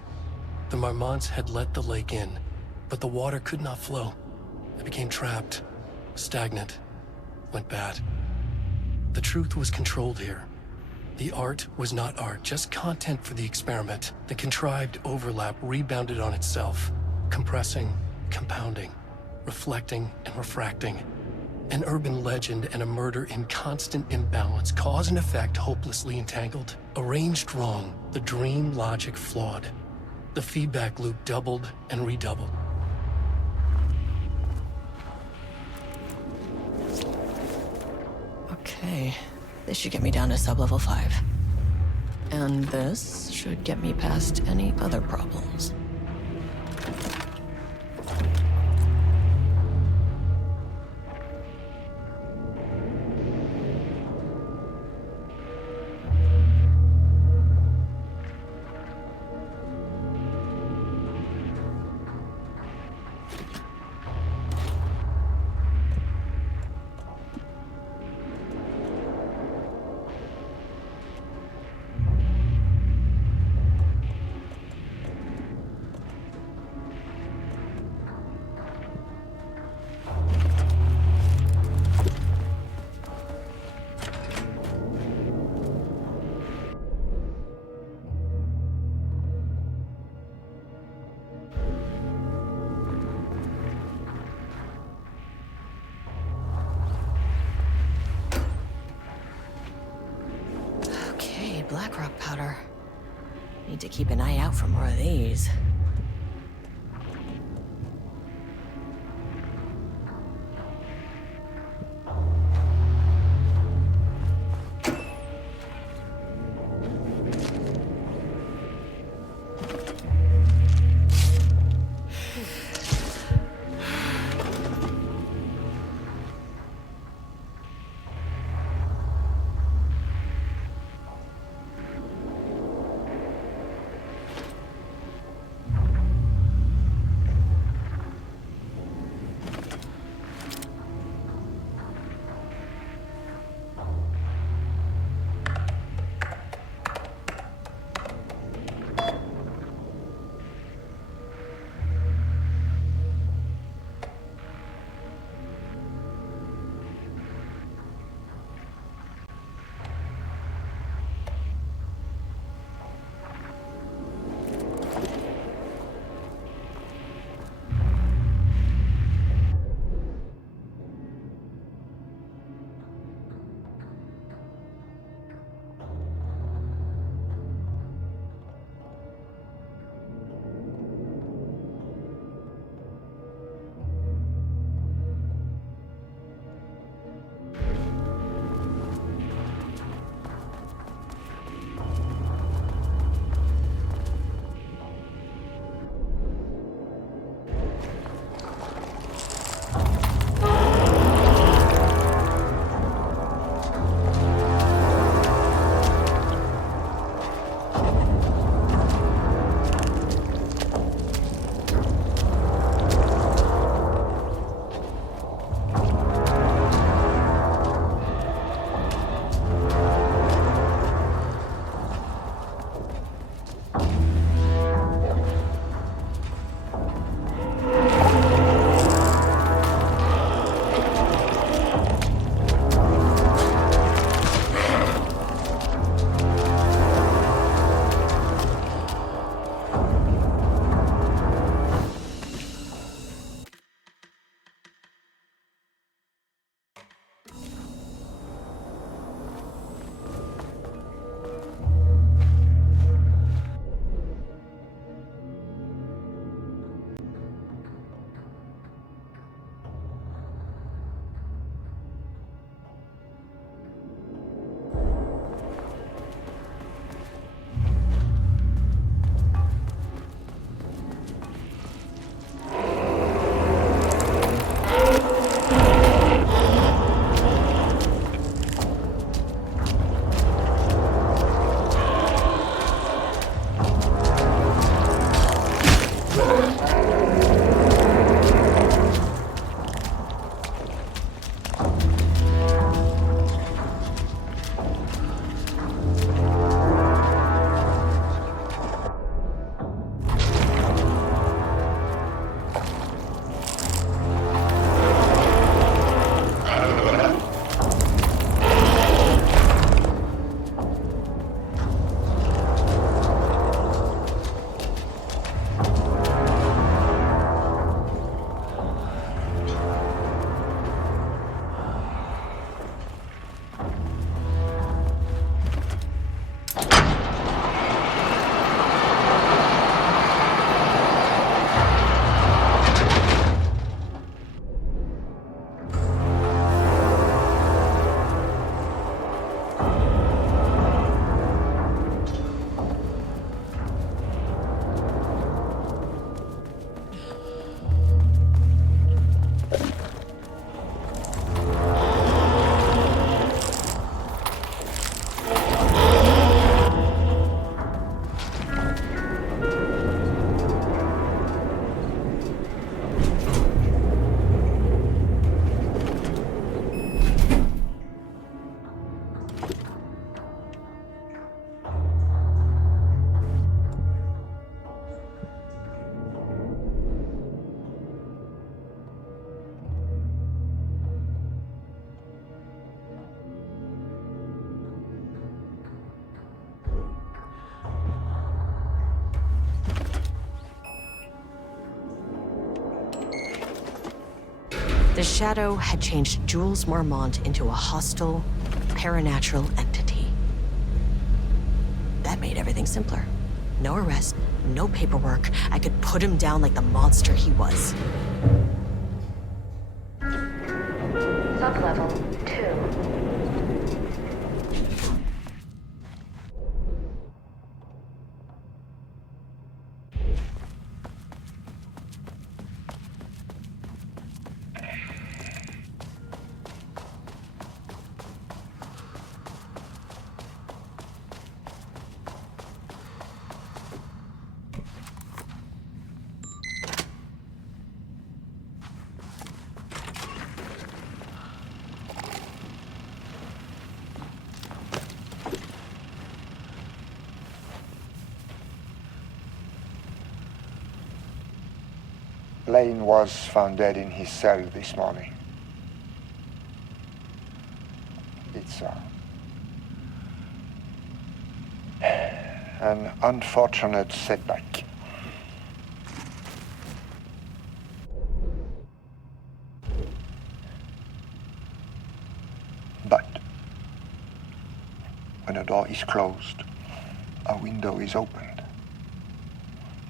The Marmonts had let the lake in, but the water could not flow. It became trapped, stagnant, went bad. The truth was controlled here. The art was not art, just content for the experiment. The contrived overlap rebounded on itself, compressing, compounding, reflecting and refracting. An urban legend and a murder in constant imbalance, cause and effect hopelessly entangled. Arranged wrong, the dream logic flawed. The feedback loop doubled and redoubled. Okay, this should get me down to sub-level 5. And this should get me past any other problems. Blackrock powder. Need to keep an eye out for more of these. The Shadow had changed Jules Marmont into a hostile, paranatural entity. That made everything simpler. No arrest, no paperwork. I could put him down like the monster he was. Sublevel 2. Lane was found dead in his cell this morning. It's an unfortunate setback. But when a door is closed, a window is opened.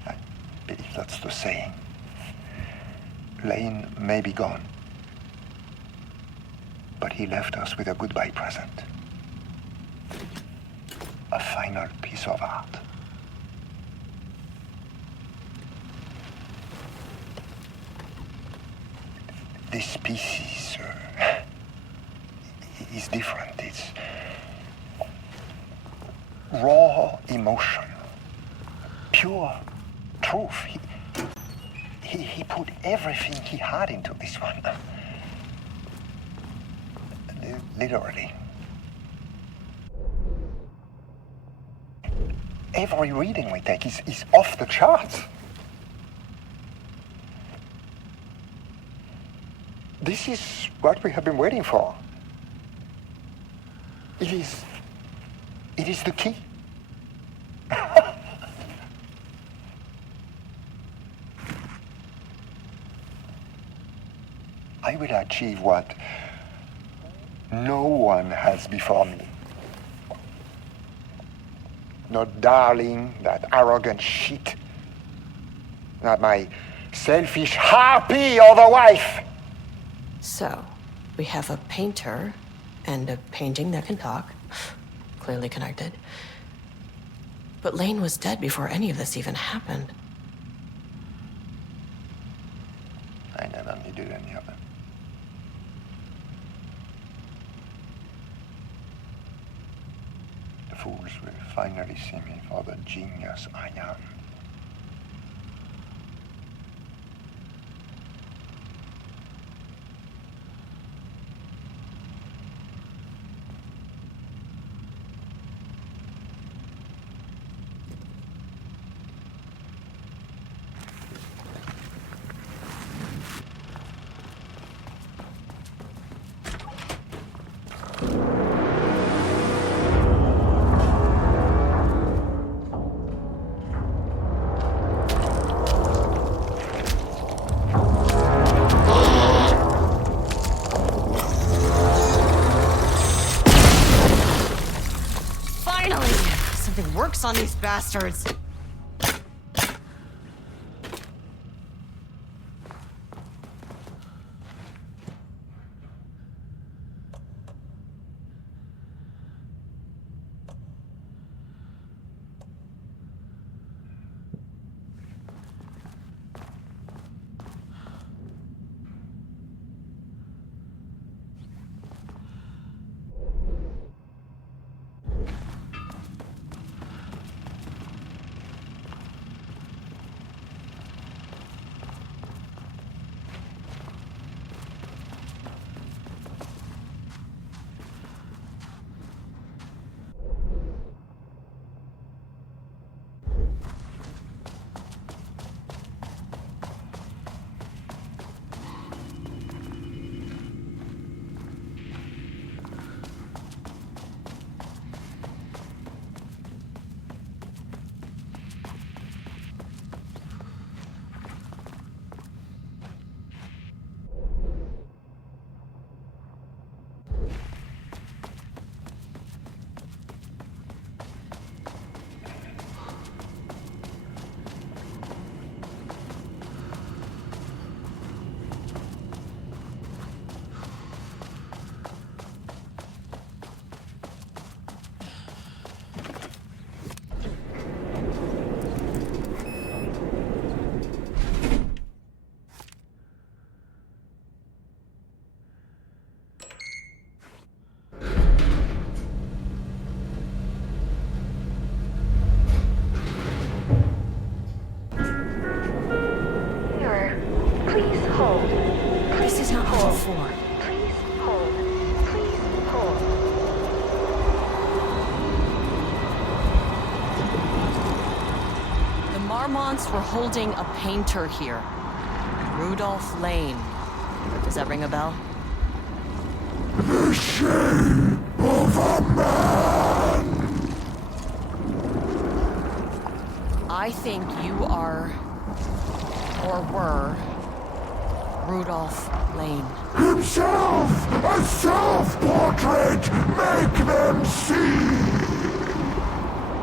I believe that's the saying. Lane may be gone, but he left us with a goodbye present. A final piece of art. This piece is different. It's raw emotion, pure truth. He put everything he had into this one. Literally. Every reading we take is off the charts. This is what we have been waiting for. It is the key. I will achieve what no one has before me. Not darling, that arrogant shit. Not my selfish harpy or the wife. So, we have a painter and a painting that can talk. Clearly connected. But Lane was dead before any of this even happened. I never needed any of it. The fools will finally see me for the genius I am. Finally! Something works on these bastards. hold. This is not level 4. Please hold. Please hold. The Marmonts were holding a painter here. Rudolph Lane. Does that ring a bell? The shape of a man! I think you are, or were, Rudolph Lane. Himself! A self-portrait! Make them see!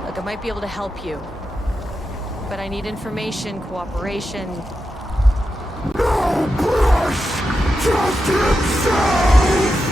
Look, I might be able to help you. But I need information, cooperation. No brush! Just himself!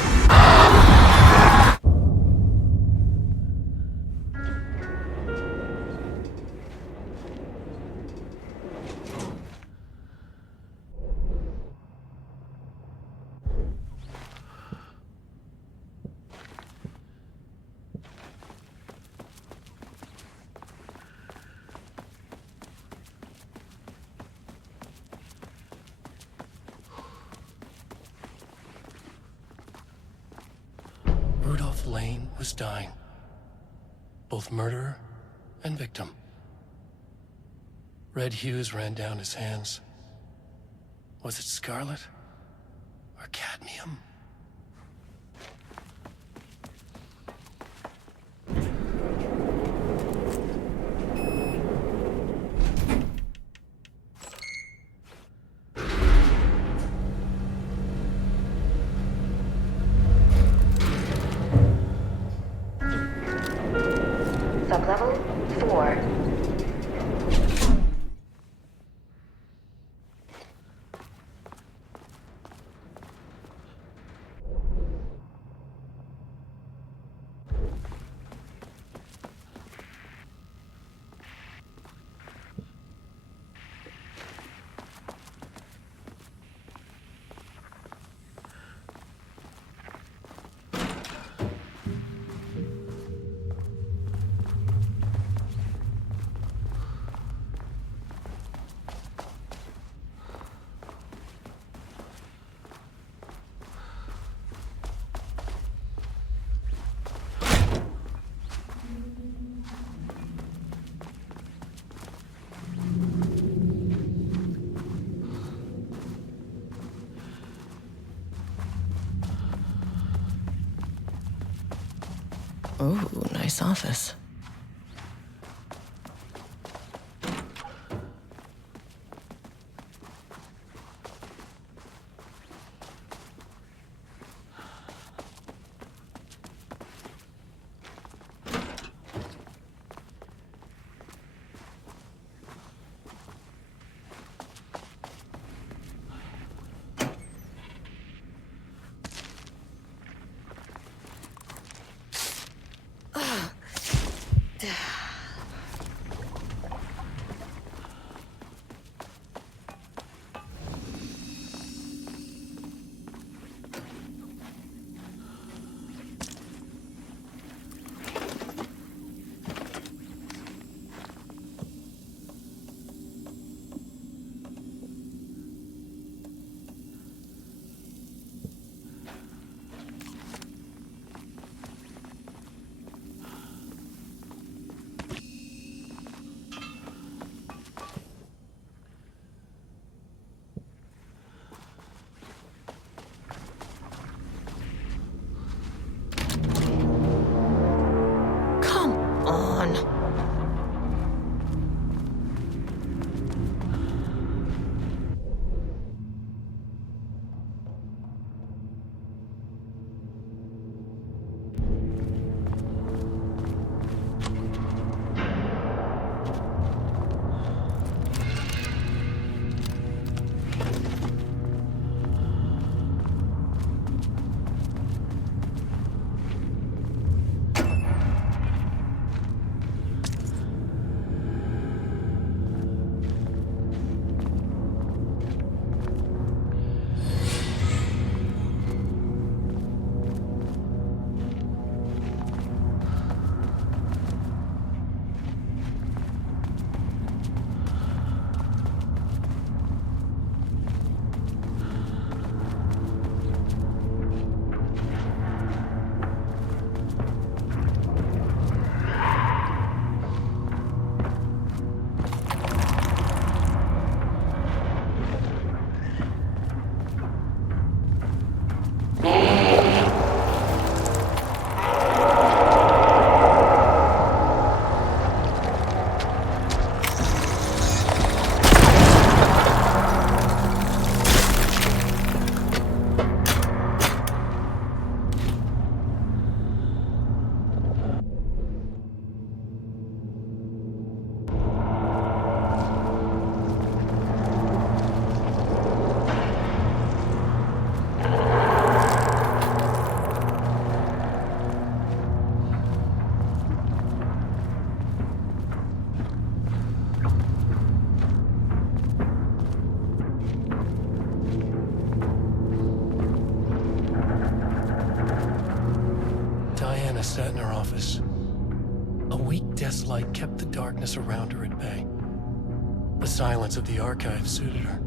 Rudolph Lane was dying. Both murderer and victim. Red hues ran down his hands. Was it scarlet or cadmium? Sublevel 4. Ooh, nice office. sat in her office. A weak desk light kept the darkness around her at bay. The silence of the archive suited her.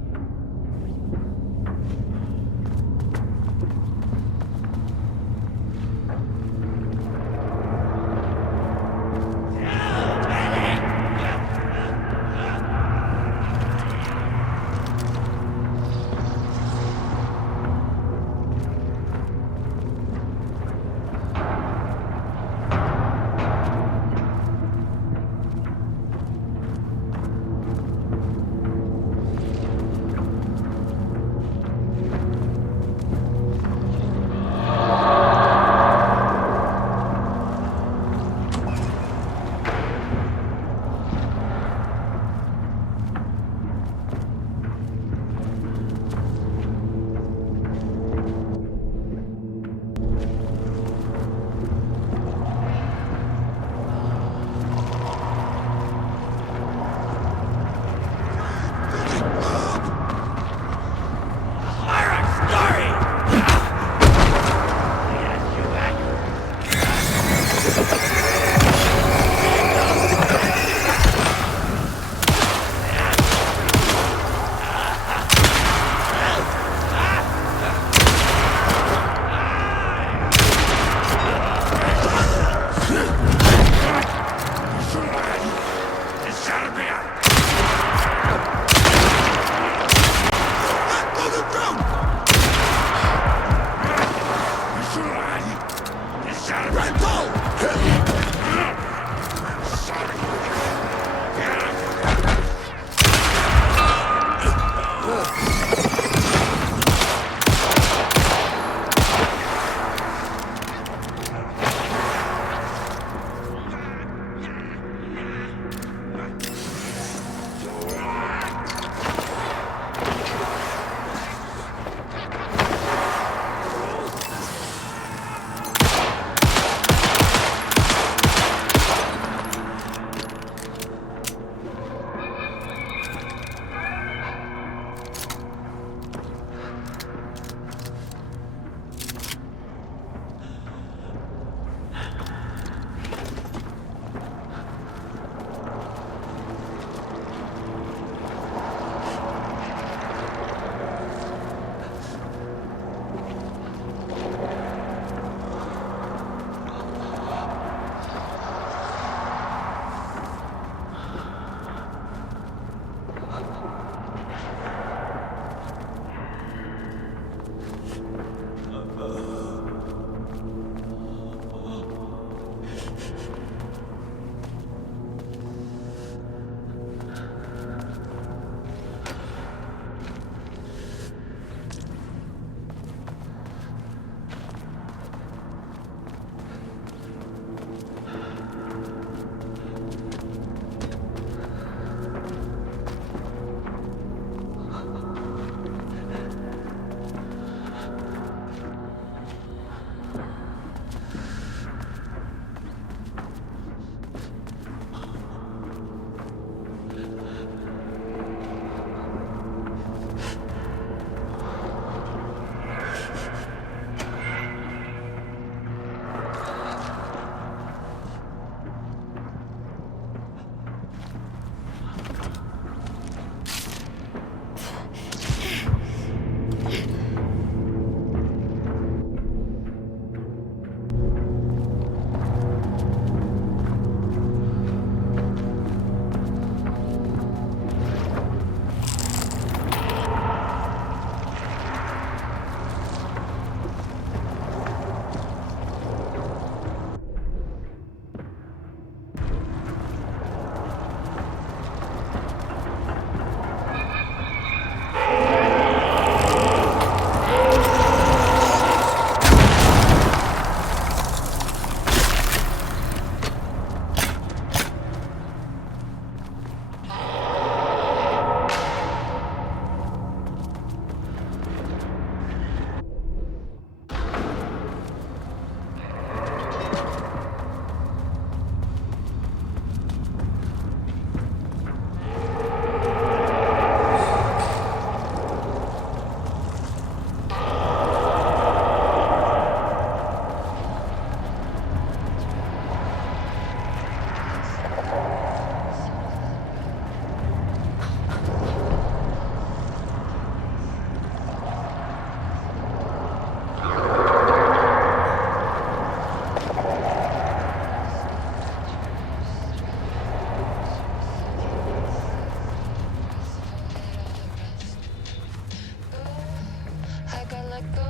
let go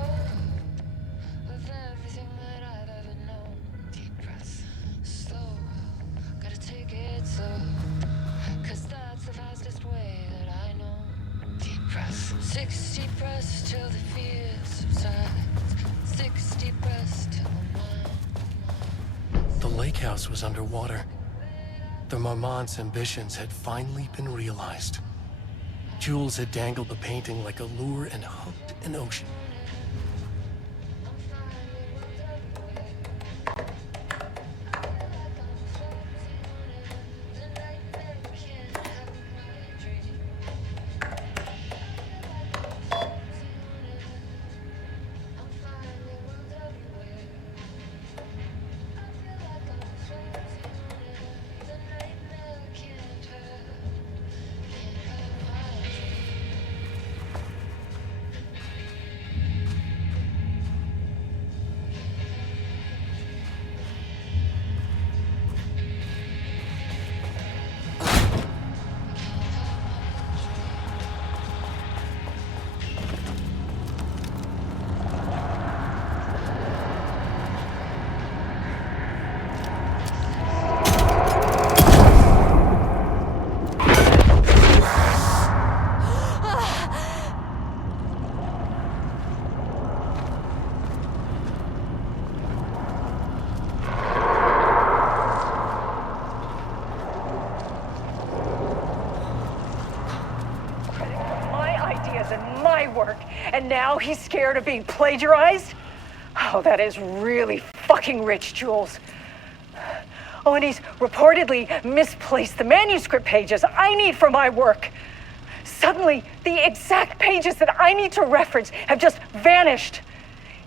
of everything that I've ever known. Deep breaths, slow, gotta take it slow, 'cause that's the fastest way that I know. Deep breaths, 6 deep breaths till the fear subsides, 6 deep breaths till the mind. The lake house was underwater. The Marmont's ambitions had finally been realized. Jules had dangled the painting like a lure and hooked an ocean. And now he's scared of being plagiarized? Oh, that is really fucking rich, Jules. Oh, and he's reportedly misplaced the manuscript pages I need for my work. Suddenly, the exact pages that I need to reference have just vanished.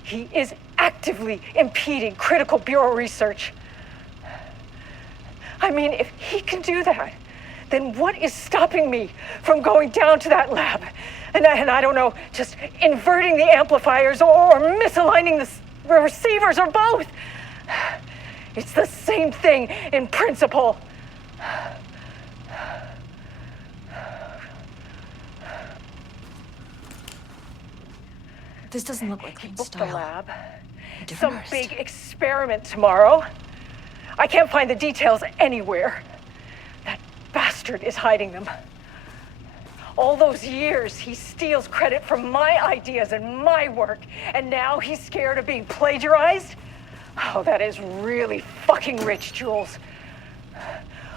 He is actively impeding critical bureau research. I mean, if he can do that, then what is stopping me from going down to that lab? And I don't know, just inverting the amplifiers or misaligning the receivers or both. It's the same thing in principle. This doesn't look like He Lane's booked the style. lab. Different Some artist. big experiment tomorrow. I can't find the details anywhere. That bastard is hiding them. All those years, he steals credit for my ideas and my work, and now he's scared of being plagiarized? Oh, that is really fucking rich, Jules.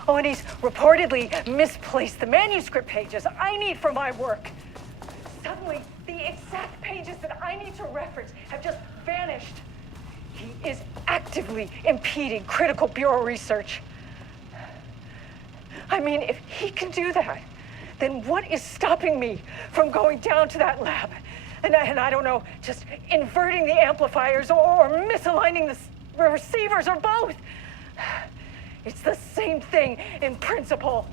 Oh, and he's reportedly misplaced the manuscript pages I need for my work. Suddenly, the exact pages that I need to reference have just vanished. He is actively impeding critical bureau research. I mean, if he can do that, then what is stopping me from going down to that lab? And I don't know, just inverting the amplifiers or misaligning the receivers or both. It's the same thing in principle.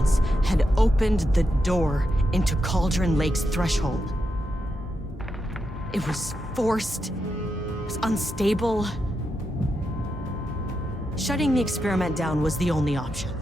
neurons had opened the door into Cauldron Lake's threshold. It was forced, it was unstable. Shutting the experiment down was the only option.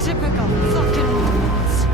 Typical fucking morons.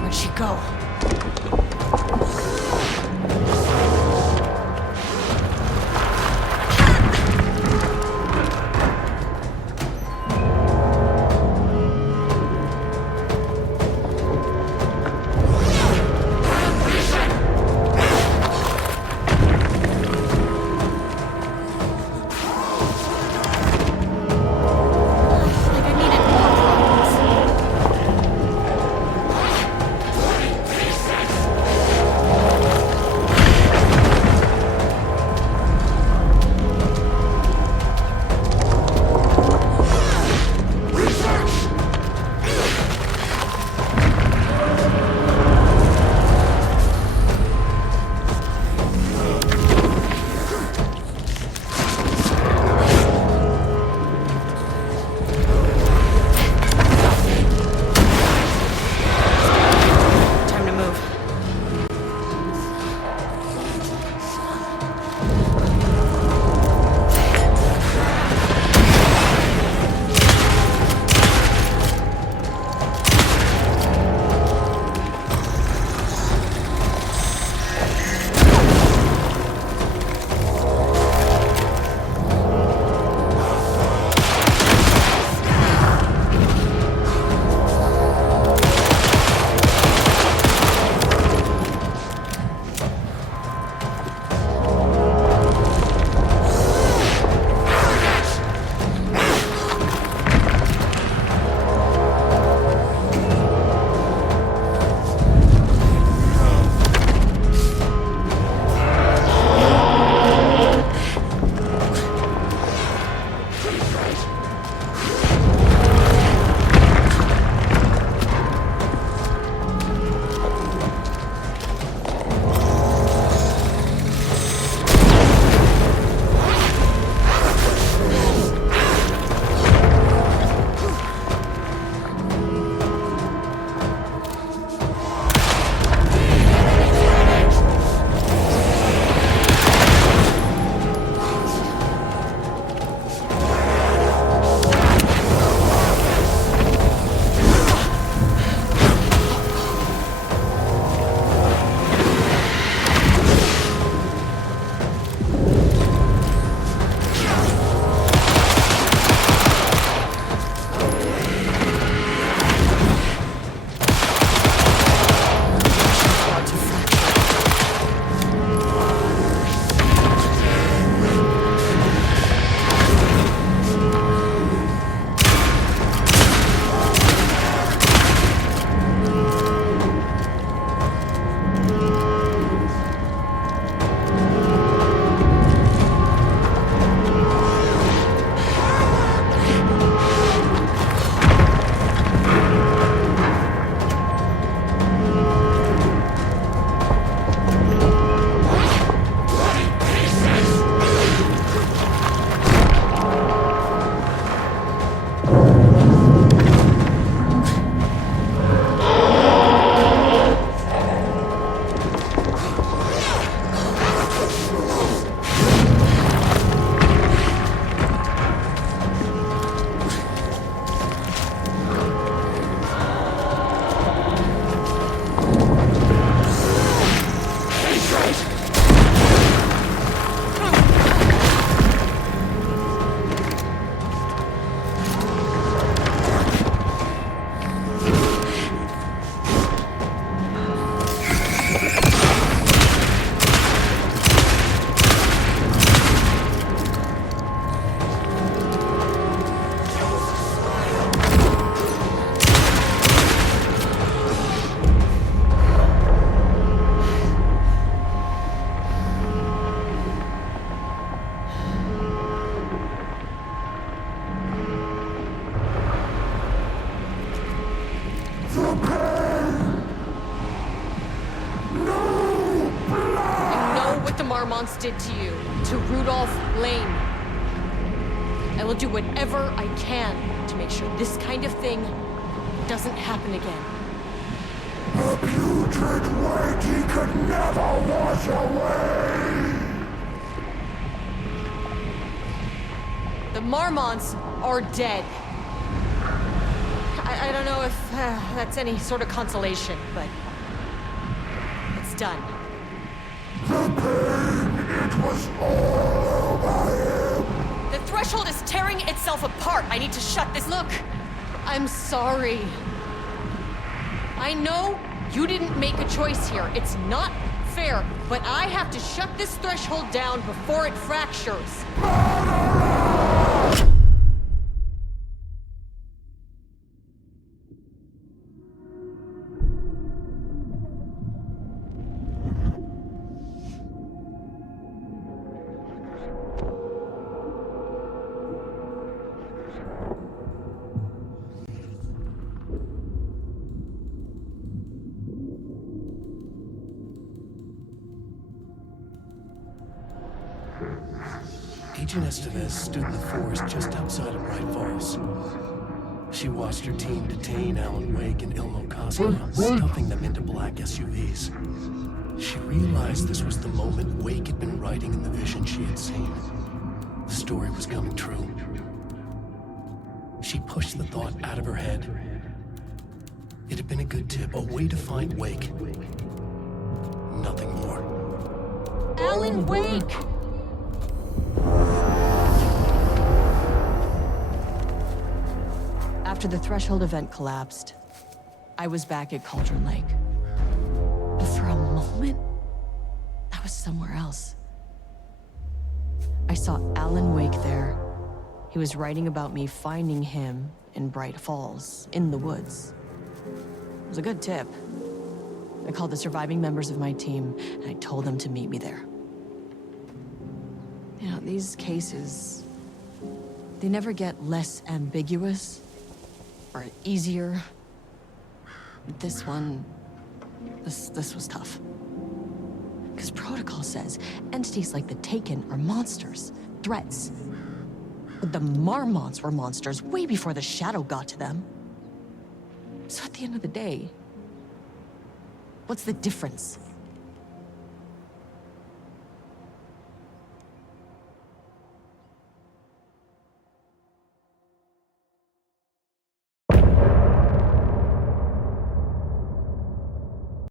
Where'd she go? I know what the Marmonts did to you, to Rudolph Lane. I will do whatever I can to make sure this kind of thing doesn't happen again. The putrid weight he could never wash away! The Marmonts are dead. I don't know if that's any sort of consolation, but it's done. The pain, it was all over him! The threshold is tearing itself apart. I need to shut this. Look, I'm sorry. I know you didn't make a choice here. It's not fair, but I have to shut this threshold down before it fractures. Agent Estevez stood in the forest just outside of Bright Falls. She watched her team detain Alan Wake and Ilmo Cosmo, stuffing them into black SUVs. She realized this was the moment Wake had been writing in the vision she had seen. The story was coming true. She pushed the thought out of her head. It had been a good tip, a way to find Wake. Nothing more. Alan Wake! After the Threshold event collapsed, I was back at Cauldron Lake. But for a moment, I was somewhere else. I saw Alan Wake there. He was writing about me finding him in Bright Falls, in the woods. It was a good tip. I called the surviving members of my team, and I told them to meet me there. You know, these cases, they never get less ambiguous or easier. This one, this was tough. Because protocol says entities like the Taken are monsters, threats. But the Marmonts were monsters way before the Shadow got to them. So at the end of the day, what's the difference?